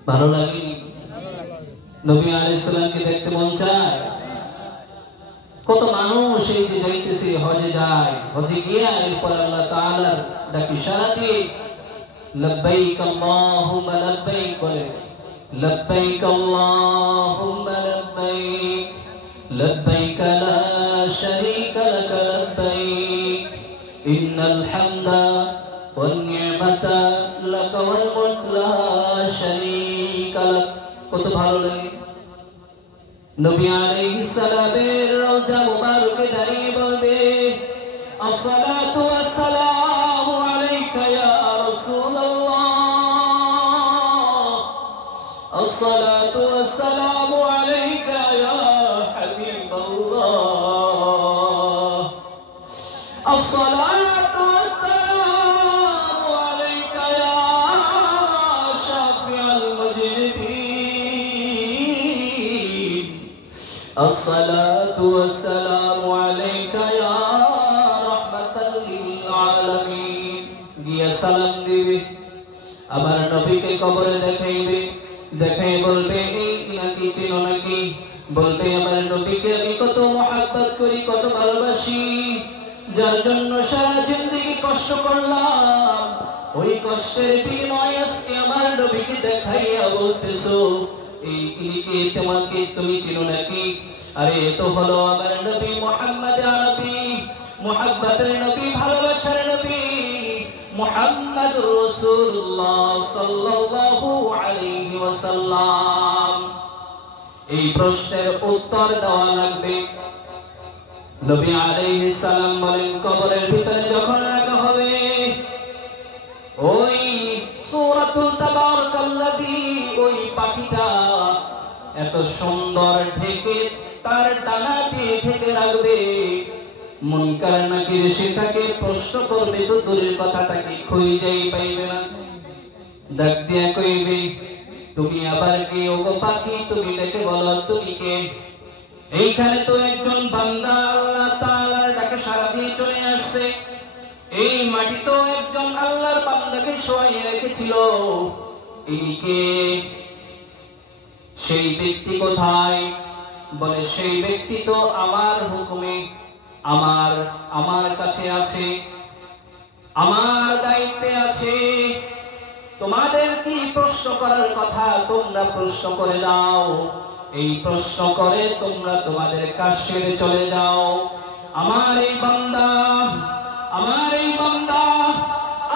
ভালো লাগে নবী আলাইহিস সালামকে দেখতে মন চায়। কত মানুষ এই যে যাইতেছে হজে যায়, হজে গিয়া এরপর আল্লাহ তাআলার ডাকে সাড়া দিয়ে লব্বাইক আল্লাহুম্মা লব্বাইক বলে, লব্বাইক আল্লাহুম্মা লব্বাইক লব্বাইক লা শারীকা লাক লব্বাইক ইন্নাল হামদা ওয়ান নি'মাতা লাক ওয়াল মুলক লা শারীকা লাক। কত ভালো লাগে। নবী আলাইহিস সালামের রওজা মুবারকে দাঁড়িয়ে বলবে আসসালাতু ওয়াসসালামু আলাইকা ইয়া রাসূলুল্লাহ, আসসালাতু ওয়াসসালামু আলাইকা ইয়া হাবিবাল্লাহ, আসসালাতু ওয়াসসালামু আলাইকা ইয়া শাফিউল মুজরিমিন, আসসালাতু ওয়াসসালামু আলাইকা ইয়া রাহমাতাল লিল আলামিন। গিয়া সালাম দিবে, আমার নবীকে কবরে দেখাইবে, দেখাই বলবে এই নাকি চিনো নাকি? বলবে আমার নবীকে আমি কত মহব্বত করি, কত ভালোবাসি, যার জন্য সারা জিন্দেগি কষ্ট করলাম, ওই কষ্টের বিনিময়ে আজকে আমার নবীকে দেখাইয়া বলতেছো এই ইনিকে তোমাকে তুমি চিনো নাকি? আরে তো হলো আমার নবী মুহাম্মদ আরবি, মুহাব্বতের নবী, ভালোবাসার নবী মুহাম্মদুর রাসূলুল্লাহ সাল্লাল্লাহু আলাইহি ওয়াসাল্লাম। এই প্রশ্নের উত্তর দেওয়া লাগবে। নবী আলাইহিস সালাম বলেন কবরের ভিতরে যখন রাখা হবে, ওই সূরাতুল তাবারাকাল্লাযী ওই পাখিটা এত সুন্দর ঢেকে তার ডানা দিয়ে ঢেকে রাখবে, মুনকার নাকির সেটাকে প্রশ্ন করবে তো দূরের কথা, তাকে খুঁজেই পাইবে না। ডাক দিয়া কইবে তুমি আবার কে? ওগো পাখি তুমি ডেকে বলো তুমি কে? এইখানে তো একজন বান্দা আল্লাহ তাআলার ডাকে সাড়া দিয়ে চলে আসছে, এই মাটি তো একজন আল্লাহর বান্দাকে শোয়াইয়ে রেখেছিল, ইনি কে? সেই ব্যক্তি কোথায়? বলে সেই ব্যক্তি তো আমার হুকুমে আমার কাছে আছে, আমার দায়িত্বে আছে, তোমাদের কি প্রশ্ন করার কথা তোমরা প্রশ্ন করে দাও, এই প্রশ্ন করে তোমরা তোমাদের কাজ সেরে চলে যাও। আমার এই বান্দা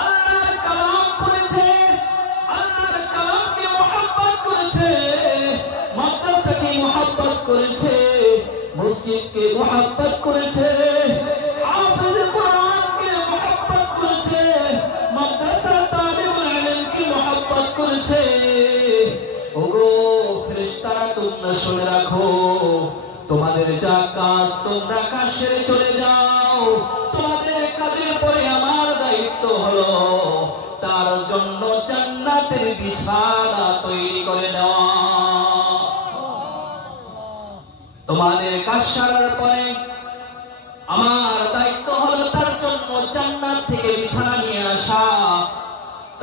আল্লাহর কালাম পড়েছে, আল্লাহর কালামকে মুহাব্বত করেছে, মাদ্রাসাকে মুহাব্বত করেছে, মসজিদকে মুহাব্বত করেছে, হাফেজ কোরআনকে মুহাব্বত করেছে, মাদ্রাসার তালিবুল ইলমকে মুহাব্বত করেছে। ওগো ফেরেশতারা তোমরা শুনে রাখো, তোমাদের যা কাজ তোমরা কাজ সেরে চলে যাও, তোমাদের কাজের পরে আমার দায়িত্ব হলো তার জন্য জান্নাতের বিছানা তৈরি করে দেওয়া। তোমাদের কাজ সারার পরে আমার দায়িত্ব হলো তার জন্য জান্নাত থেকে বিছানা নিয়ে আসা,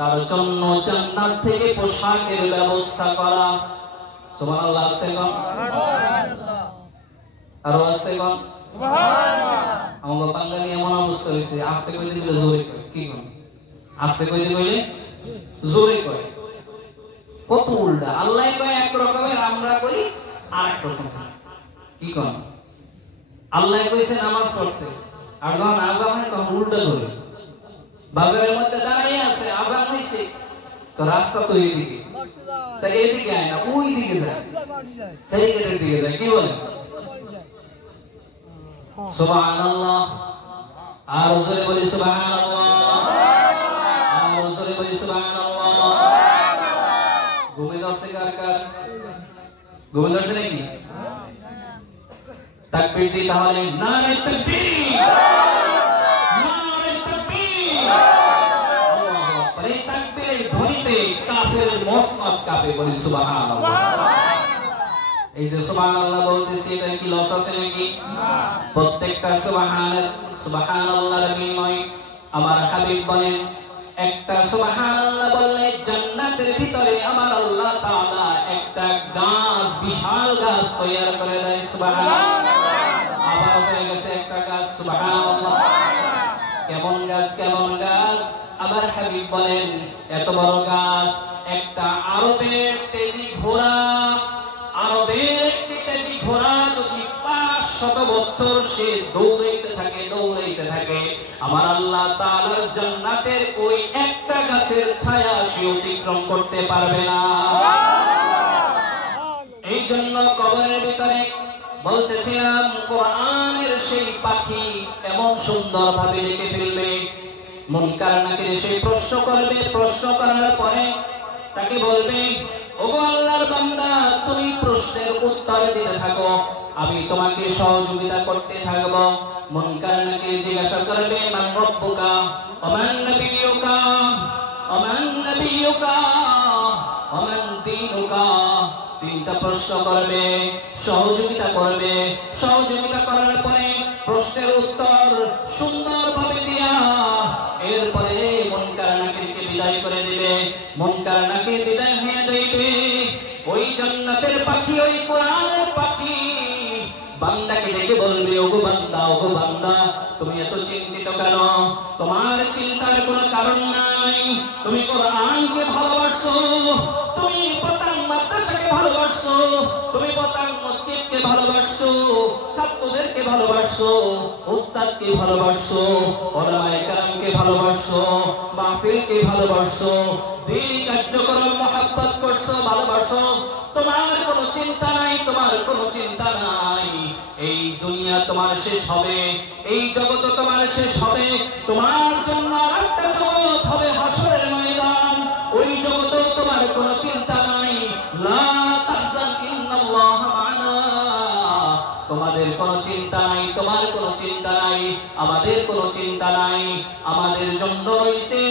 তার জন্য জান্নাত থেকে পোশাকের ব্যবস্থা করা। সুবহানাল্লাহ, আস্তে কম, আরো আস্তে কম, সুবহানাল্লাহ। আমাদের বাঙালি এমন অবস্থা হয়েছে, আস্তে কইতে গেলে জোরে কয়, কি কম? আস্তে কইতে গেলে জোরে কয়, কত উল্টা। আল্লাহ কয় এক রকমের, আমরা কই আরেক রকম। কি কম? আল্লাহ কইছে নামাজ পড়তে, আর যখন আযান হয় তখন উল্টা করে। বাজারের মধ্যে দাঁড়াইয়া আছে, আযান হইছে, তো রাস্তা তো এইদিকে, তা এইদিকে আয় না, ওই দিকে যায়, ব্যারিকেডের দিকে যায়। কি বলে? সুবহানাল্লাহ। আর জোরে বলি সুবহানাল্লাহ, আর জোরে বলি সুবহানাল্লাহ। ঘুমে ধরছে কার কার? ঘুমে ধরছে নাকি? তাকবীর দি তাহলে, নারে তাকবীর, নারে তাকবীর। আল্লাহু আকবার। এই তাকবীরের ধ্বনিতে কাফেরের মসনদ কাঁপে, বলি সুবহানাল্লাহ। এই যে সুবহানাল্লাহ বলতেছি, এটা কি লস আছে নাকি? প্রত্যেকটা সুবহানাল্লাহর বিনিময়ে আমার হাবিব বলেন, একটা সুবহানাল্লাহ বললে জান্নাতের ভিতরে আমার আল্লাহ তাআলা একটা গাছ, বিশাল গাছ তৈরি করে দেয়। সুবহানাল্লাহ। আবার হয়ে গেছে একটা গাছ। সুবহানাল্লাহ। কেমন গাছ? কেমন গাছ? আমার হাবিব বলেন, এত বড় গাছ, একটা আরবের তেজি ঘোড়া, আরবের একটি তেজি ঘোড়া যদি 500 বছর সে দৌড়াইতে থাকে, আমার আল্লাহ তাআলার জান্নাতের ওই একটা গাছের ছায়া সে অতিক্রম করতে পারবে না। এই জন্য কবরের ভিতরে বলতেছিলাম, কোরআনের সেই পাখি এমন সুন্দর ভাবে লিখে ফেলবে, মুনকার নাকির সেই প্রশ্ন করবে, প্রশ্ন করার পরে তাকে বলবে, ওগো আল্লাহর বান্দা, তুমি প্রশ্নের উত্তর দিতে থাকো, আমি তোমাকে সহযোগিতা করতে থাকব। মুনকার নাকির জিজ্ঞাসা করবে, মান রব্বুকা ওয়া মান নাবিয়ুকা ওয়া মান নাবিয়ুকা ওয়া মান দীনুকা। তিনটা প্রশ্ন করবে, সহযোগিতা করবে। সহযোগিতা করার পরে প্রশ্নের উত্তর সুন্দরভাবে দিয়া এরপরে মুনকার নাকিরকে বিদায় করে দিবে। মুনকার নাকির বিদায় হয়ে যাইবে। ওই জান্নাতের পাখি, ওই কোরআনের পাখি বান্দাকে ডেকে বলবে, ওগো বান্দা, ওগো বান্দা, তুমি এত চিন্তিত কেন? তোমার চিন্তার কোনো কারণ নাই। তুমি কোরআনকে ভালোবাসো, তুমি পতান মাদ্রাসাকে ভালোবাসো, তুমি পতান মসজিদকে ভালোবাসো, ছাত্রদেরকে ভালোবাসো, উস্তাদকে ভালোবাসো, উলামায়ে কেরামকে ভালোবাসো, মাহফিলকে ভালোবাসো, দ্বীনি কার্যক্রম মহব্বত করছো, ভালোবাসো। তোমার কোনো চিন্তা নাই, তোমার কোনো চিন্তা নাই। এই দুনিয়া তোমার শেষ হবে, এই জগৎ তোমার শেষ হবে। তোমার জন্য আরেকটা জগৎ হবে, হাসরের ময়দান। ওই জগতে তোমার কোনো চিন্তা নাই। লা তাহজান ইন্নাল্লাহ মা'না। তোমাদের কোনো চিন্তা নাই, তোমার কোনো চিন্তা নাই, আমাদের কোনো চিন্তা নাই। আমাদের জন্য রয়েছে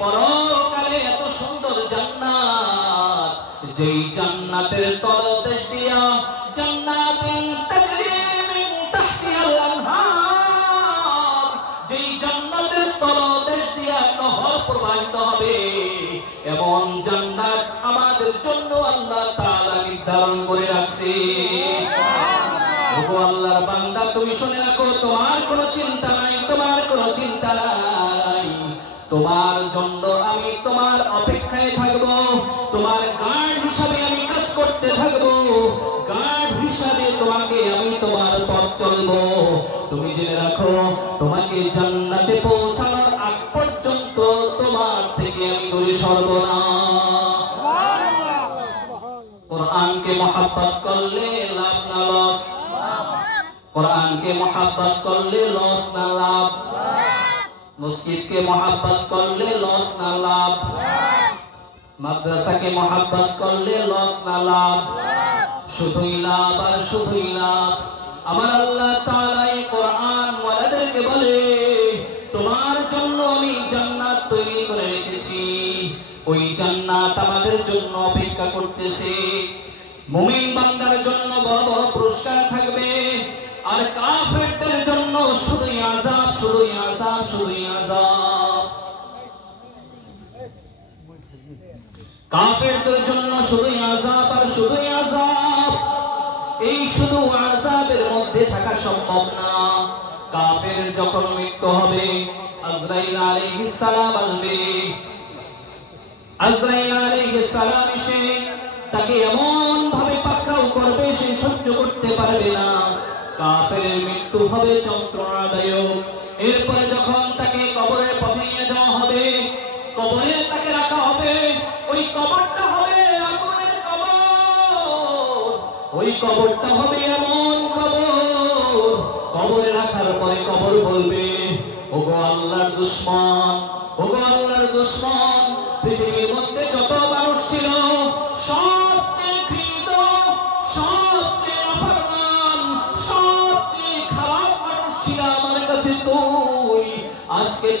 পরকালে এত সুন্দর জান্নাত, যেই জান্নাতের তলদেশ দিয়া জান্নাতিন তাজরি মিন তাহতিহাল আনহার, যেই জান্নাতের তলদেশ দিয়া নহর প্রবাহিত হবে, এমন জান্নাত আমাদের জন্য আল্লাহ তাআলা নির্ধারণ করে রাখছে। ওগো আল্লাহর বান্দা, তুমি শুনে রাখো, তোমার কোনো চিন্তা নাই, তোমার কোনো চিন্তা নাই। তোমার জন্য আমি তোমার অপেক্ষায় থাকবো, তোমার গার্ড হিসাবে আমি কাজ করতে থাকবো, গার্ড হিসাবে তোমাকে আমি তোমার পথ চলবো। তুমি জেনে রাখো, তোমাকে জান্নাতে পৌঁছানোর আগ পর্যন্ত তোমার থেকে আমি দূরে সরব না। কোরআনকে মহব্বত করলে লাভ না লস? কোরআনকে মহব্বত করলে লস না লাভ? মসজিদকে মহব্বত করলে লস না লাভ? মাদ্রাসাকে মহব্বত করলে লস না লাভ? শুধুই লাভ আর শুধুই লাভ। আমার আল্লাহ তাআলা এই কোরআন ওয়ালাদেরকে বলে, তোমার জন্য আমি জান্নাত তৈরি করে রেখেছি, ওই জান্নাত আমাদের জন্য অপেক্ষা করতেছে। মুমিন বান্দার জন্য বড় বড় পুরস্কার থাকবে, আর কাফেরদের জন্য শুধুই আযাব, শুধুই আযাব, শুধুই আযাব। কাফেরদের জন্য শুধুই আযাব আর শুধুই আযাব। এই শুধু আযাবের মধ্যে থাকা সম্ভব না। কাফের যখন মৃত্যু হবে, আজরাইল আলাইহিস সালাম আসবে। আজরাইল আলাইহিস সালাম এসে তাকে এমন ভাবে পাকড়াও করবে, সে সহ্য করতে পারবে না। কাফেরের মৃত্যু হবে যন্ত্রণাদায়ক। এরপরে যখন তাকে কবরের পথে নিয়ে যাওয়া হবে, কবরে তাকে রাখা হবে, ওই কবরটা হবে আগুনের কবর। ওই কবরটা হবে এমন কবর, কবরে রাখার পরে কবর বলবে, ওগো আল্লাহর দুশমন, ওগো আল্লাহর দুশমন, পৃথিবীর মধ্যে যত মানুষ ছিল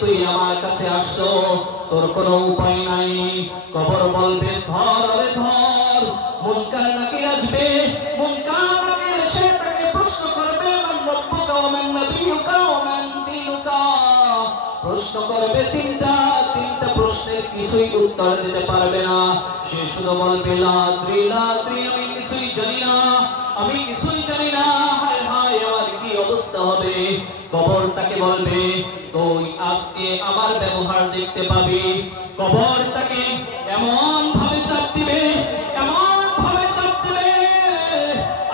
তুই আমার কাছে আসছো, তোর কোনো উপায় নাই। কবর বলবে ধর আরে ধর। মুনকার নাকির আসবে, মুনকার নাকির এসে তাকে প্রশ্ন করবে মান রব্বুকা ওয়া মান নাবিয়ুকা ওয়া মান দীনুকা। প্রশ্ন করবে তিনটা প্রশ্নের কিছুই উত্তর দিতে পারবে না। সে শুধু বলবে লা আদ্রি লা আদ্রি, আমি কিছুই জানি না, আমি কিছুই জানি না। হায় হায়, আমার কি অবস্থা হবে। কবর তাকে বলবে তুই আজকে আমার ব্যবহার দেখতে পাবি। কবর তাকে এমন ভাবে চাপ দিবে, এমন ভাবে চাপ দিবে।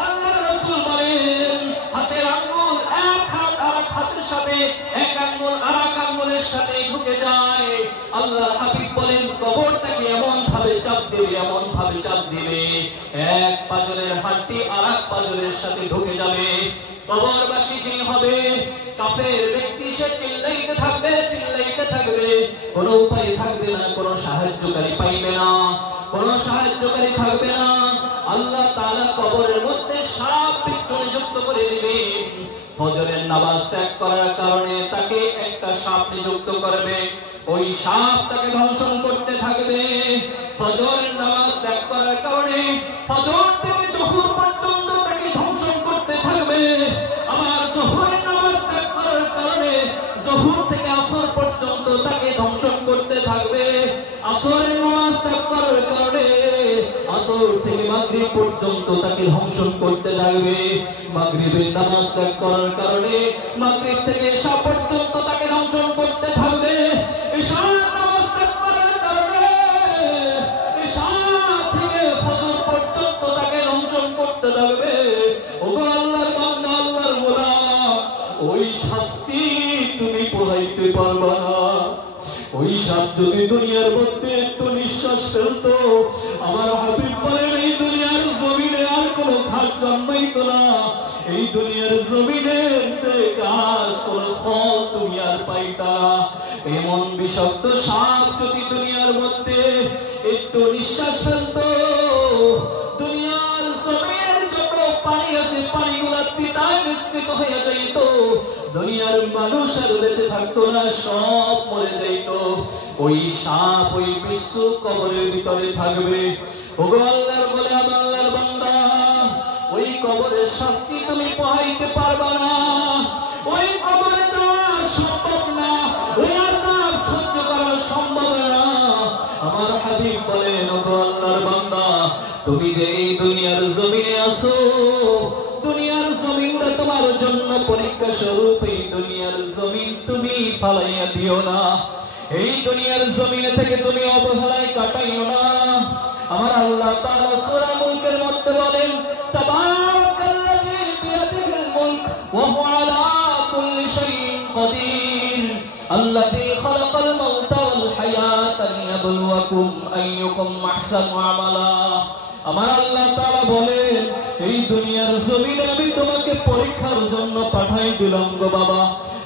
আল্লাহর রাসূল বলেন হাতের আঙ্গুল এক হাত আরেক হাতের সাথে, এক আঙ্গুল আরেক আঙ্গুলের সাথে ঢুকে যায়। আল্লাহর হাবিব বলেন কবর তাকে এমন ভাবে চাপ দিবে, এমন ভাবে চাপ দিবে, এক পাজরের হাড়টি আরেক পাজরের সাথে ঢুকে যাবে। কবরবাসী যিনি হবে কাফের ব্যক্তি, সে চিল্লাইতে থাকবে, চিল্লাইতে থাকবে, কোনো উপায় থাকবে না, কোনো সাহায্যকারী পাইবে না, কোনো সাহায্যকারী থাকবে না। আল্লাহ তাআলা কবরের মধ্যে সাপ বিচ্ছু নিযুক্ত করে দিবে। ফজরের নামাজ ত্যাগ করার কারণে তাকে একটা সাপ নিযুক্ত করবে, ওই সাপ তাকে দংশন করতে থাকবে। ফজরের নামাজ ত্যাগ করার কারণে ফজর থেকে জোহর পর্যন্ত তাকে দংশন করতে থাকবে। আবার জোহরের নামাজ ত্যাগ করার কারণে জোহর থেকে আসর পর্যন্ত তাকে দংশন করতে থাকবে। আসরের নামাজ ত্যাগ করার কারণে আসর থেকে মাগরিব পর্যন্ত তাকে দংশন করতে থাকবে। মাগরিবের নামাজ ত্যাগ করার কারণে মাগরিব থেকে এশা পর্যন্ত তাকে দংশন করতে থাকবে। এশার নামাজ ত্যাগ করার কারণে এশা থেকে ফজর পর্যন্ত তাকে দংশন করতে থাকবে। ওগো আল্লাহর বান্দা, আল্লাহর গোলাম, ওই শাস্তি তুমি পোহাইতে পারবা না। ওই সাপ যদি দুনিয়ার মধ্যে একটু নিঃশ্বাস ফেলতো, আমার হাবিব বলেন এই দুনিয়ার জমিনে আর কোনো ঘাস জন্মাইতো না, এই দুনিয়ার জমিনের যে ঘাস কোনো ফল তুমি আর পাইতা না। এমন বিষাক্ত সাপ যদি দুনিয়ার মধ্যে একটু নিঃশ্বাস ফেলতো, দুনিয়ার জমিনের যত পানি আছে পানিগুলা তিতায় মিশ্রিত হয়ে যাইত, দুনিয়ার মানুষ আর বেঁচে থাকতো না, সব মরে যাইত। ওই সাপ ওই বিশ্ব কবরের ভিতরে থাকবে। ওগো আল্লাহর বলে আল্লাহর বান্দা, ওই কবরের শাস্তি তুমি পোহাইতে পারবা না, ওই কবরে যাওয়া সম্ভব না, ওই আযাব সহ্য করা সম্ভব না। আমার হাবিব বলেন ওগো আল্লাহর বান্দা, তুমি যে এই দুনিয়ার জমিনে আছো, দুনিয়ার জমিনটা তোমার জন্য পরীক্ষা স্বরূপ। এই দুনিয়ার জমিন তুমি ফালাইয়া দিও না, এই দুনিয়ার জমিনে থেকে তুমি অবহেলায় কাটাইও না। আমার আল্লাহ তাআলা সূরা মুলকের মধ্যে বলেন তাবারাকাল্লাযী বিয়াদিহিল মুলক ওয়া হুয়া আলা কুল্লি শাইইন কাদির আল্লাযী খালাকাল মাউতা ওয়াল হায়াতা লিয়াবলুয়াকুম আইয়ুকুম আহসানু আমালা। আমার আল্লাহ তাআলা বলেন এই দুনিয়ার জমিনে আমি তোমাকে পরীক্ষার জন্য পাঠাই দিলাম গো বাবা,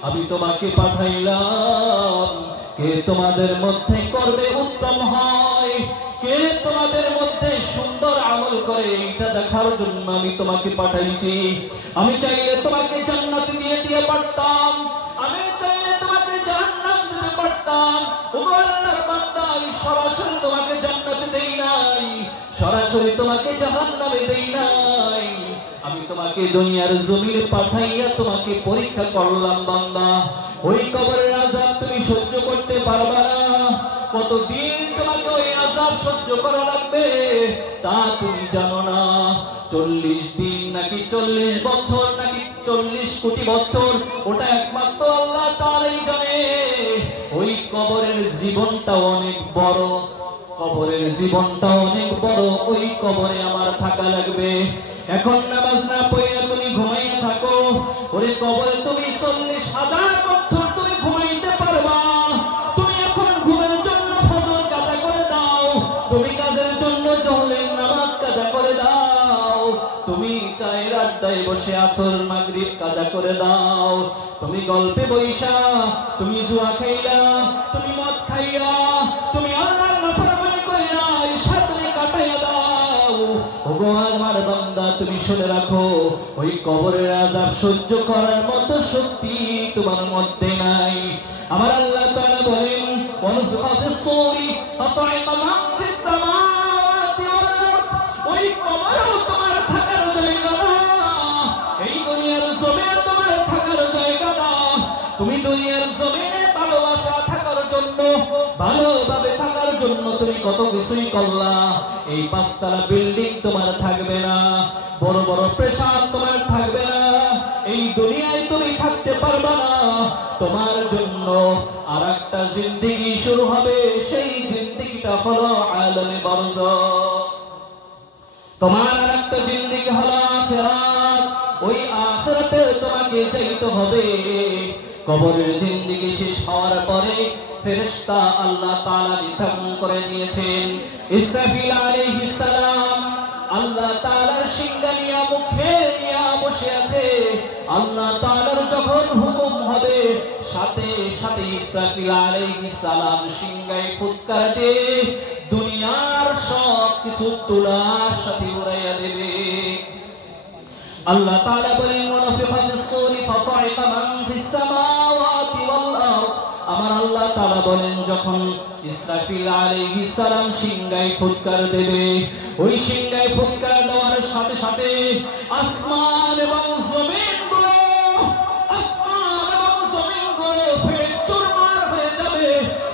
আমি তোমাকে পাঠাইলাম কে তোমাদের মধ্যে করবে উত্তম হয়, কে তোমাদের মধ্যে সুন্দর আমল করে, এটা দেখার জন্য আমি তোমাকে পাঠাইছি। আমি চাইলে তোমাকে জান্নাতে দিয়ে পারতাম, আমি চাইলে তোমাকে জাহান্নাম দিতে পারতাম। ওগো আল্লাহর বান্দা, আমি সরাসরি তোমাকে জান্নাতে দেই নাই, সরাসরি তোমাকে জাহান্নামে দেই নাই, আমি তোমাকে দুনিয়ার জমিনে পাঠাইয়া তোমাকে পরীক্ষা করলাম বান্দা। ওই কবরের আযাব তুমি সহ্য করতে পারবা না, কতদিন তোমাকে ওই আযাব সহ্য করা লাগবে তা তুমি জানো না। 40 দিন নাকি 40 বছর নাকি 40 কোটি বছর, ওটা একমাত্র আল্লাহ তাআলাই জানে। ওই কবরের জীবনটা অনেক বড়, কবরের জীবনটা অনেক বড়, ওই কবরে আমার থাকা লাগবে। এখন নামাজ না পড়ে তুমি ঘুমাইয়া থাকো, ওরে কবরে তুমি 40,000 বছর তুমি ঘুমাইতে পারবা। তুমি এখন ঘুমের জন্য ফজর কাজা করে দাও, তুমি কাজের জন্য জোহরের নামাজ কাজা করে দাও, তুমি চায়ের আড্ডায় বসে আসর মাগরিব কাজা করে দাও, তুমি গল্পে বইসা, তুমি জুয়া খাইলা, তুমি মদ খাইয়া, তুমি আল্লাহর নাফরমানি কইরা ঈশা তুমি কাটাইয়া দাও। ও ওগো আমার বান্দা তুমি শুনে রাখো, ওই কবরের আযাব সহ্য করার মতো শক্তি তোমার মধ্যে নাই। আমার আল্লাহ তাআলা বলেন ওয়ানফিখা ফিস-সূরি ফাসাইকা মান ফিস-সামাওয়াতি ওয়াল-আরদ, ওই কবরও তোমার থাকার জায়গা না, এই দুনিয়ার জমিনে তোমার থাকার জায়গা না। তুমি দুনিয়ার জমিনে ভালোবাসা থাকার জন্য, ভালোভাবে থাকার জন্য তুমি কত কিছুই করলা। এই পাঁচতলা বিল্ডিং তোমার থাকবে না, বড় বড় প্রেসার তোমার থাকবে না, এই দুনিয়ায় তুমি থাকতে পারবে না। তোমার জন্য আরেকটা জিন্দেগি শুরু হবে, সেই জিন্দেগিটা হলো আলামে বারযাখ। তোমার আরেকটা জিন্দেগি হলো আখিরাত, ওই আখিরাতে তোমাকে যাইতে হবে। কবরের জিন্দেগি শেষ হওয়ার পরে ফেরেশতা আল্লাহ তাআলা নির্ধারণ করে দিয়েছেন, ইসরাফিল আলাইহিস সালাম আল্লাহ তাআলার সিংহা নিয়ে মুখে নিয়ে বসে আছে। আল্লাহ তাআলার যখন হুকুম হবে, সাথে সাথে ইসরাফিল আলাইহিস সালাম সিংহায় ফুৎকার দিয়ে দুনিয়ার সব কিছু তুলার সাথে উড়াইয়া দেবে। আল্লাহ তাআলা বলেন ওয়ানফিখা ফিস-সূরি ফাসাইকা মান ফিস-সামাওয়াতি ওয়াল-আরদ। আমার আল্লাহ তাআলা বলেন যখন ইসরাফিল আলাইহিস সালাম সিংহায় ফুৎকার দেবে, ওই সিংহায় ফুৎকার দেওয়ার সাথে সাথে আসমান এবং জমিনগুলো ফেটে চুরমার হয়ে যাবে,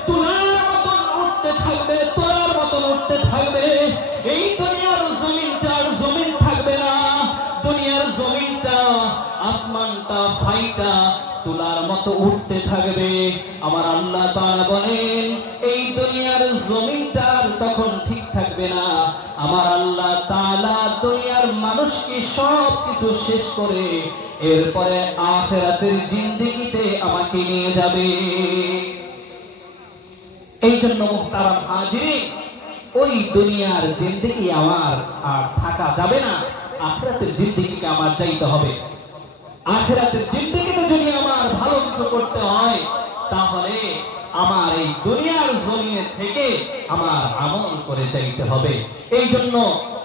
তুলার মতন উঠতে থাকবে, তোলার মতন উঠতে থাকবে। এই দুনিয়ার জমিনটার জমিন থাকবে না, দুনিয়ার জমিনটা আসমানটা ফাইটা তুলার মতো উঠতে থাকবে। আমার আল্লাহ তাআলা বলেন এই দুনিয়ার জমিনটার তখন ঠিক থাকবে না। আমার আল্লাহ তাআলা দুনিয়ার মানুষকে সব কিছু শেষ করে এরপরে আখিরাতের জিন্দেগিতে আমাকে নিয়ে যাবে। এই জন্য মুহতারাম হাজিরিন, ওই দুনিয়ার জিন্দেগি আমার আর থাকা যাবে না, আখিরাতের জিন্দেগিকে আমার যাইতে হবে। আখিরাতের জিন্দেগিতে যদি আমার ভালো কিছু করতে হয়, তাহলে আমার এই দুনিয়ার জমিনে থেকে আমার আমল করে যাইতে হবে। এই জন্য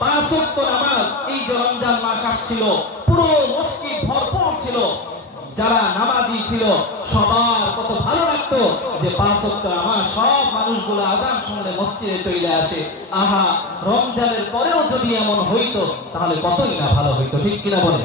5 ওয়াক্ত নামাজ, এই যে রমজান মাস আসছিল, পুরো মসজিদ ভরপুর ছিল। যারা নামাজি ছিল সবার কত ভালো লাগতো যে 5 ওয়াক্ত নামাজ, সব মানুষগুলো আযান শুনলে মসজিদে চলে আসে। আহা, রমজানের পরেও যদি এমন হইতো তাহলে কতই না ভালো হইতো, ঠিক কিনা বলে?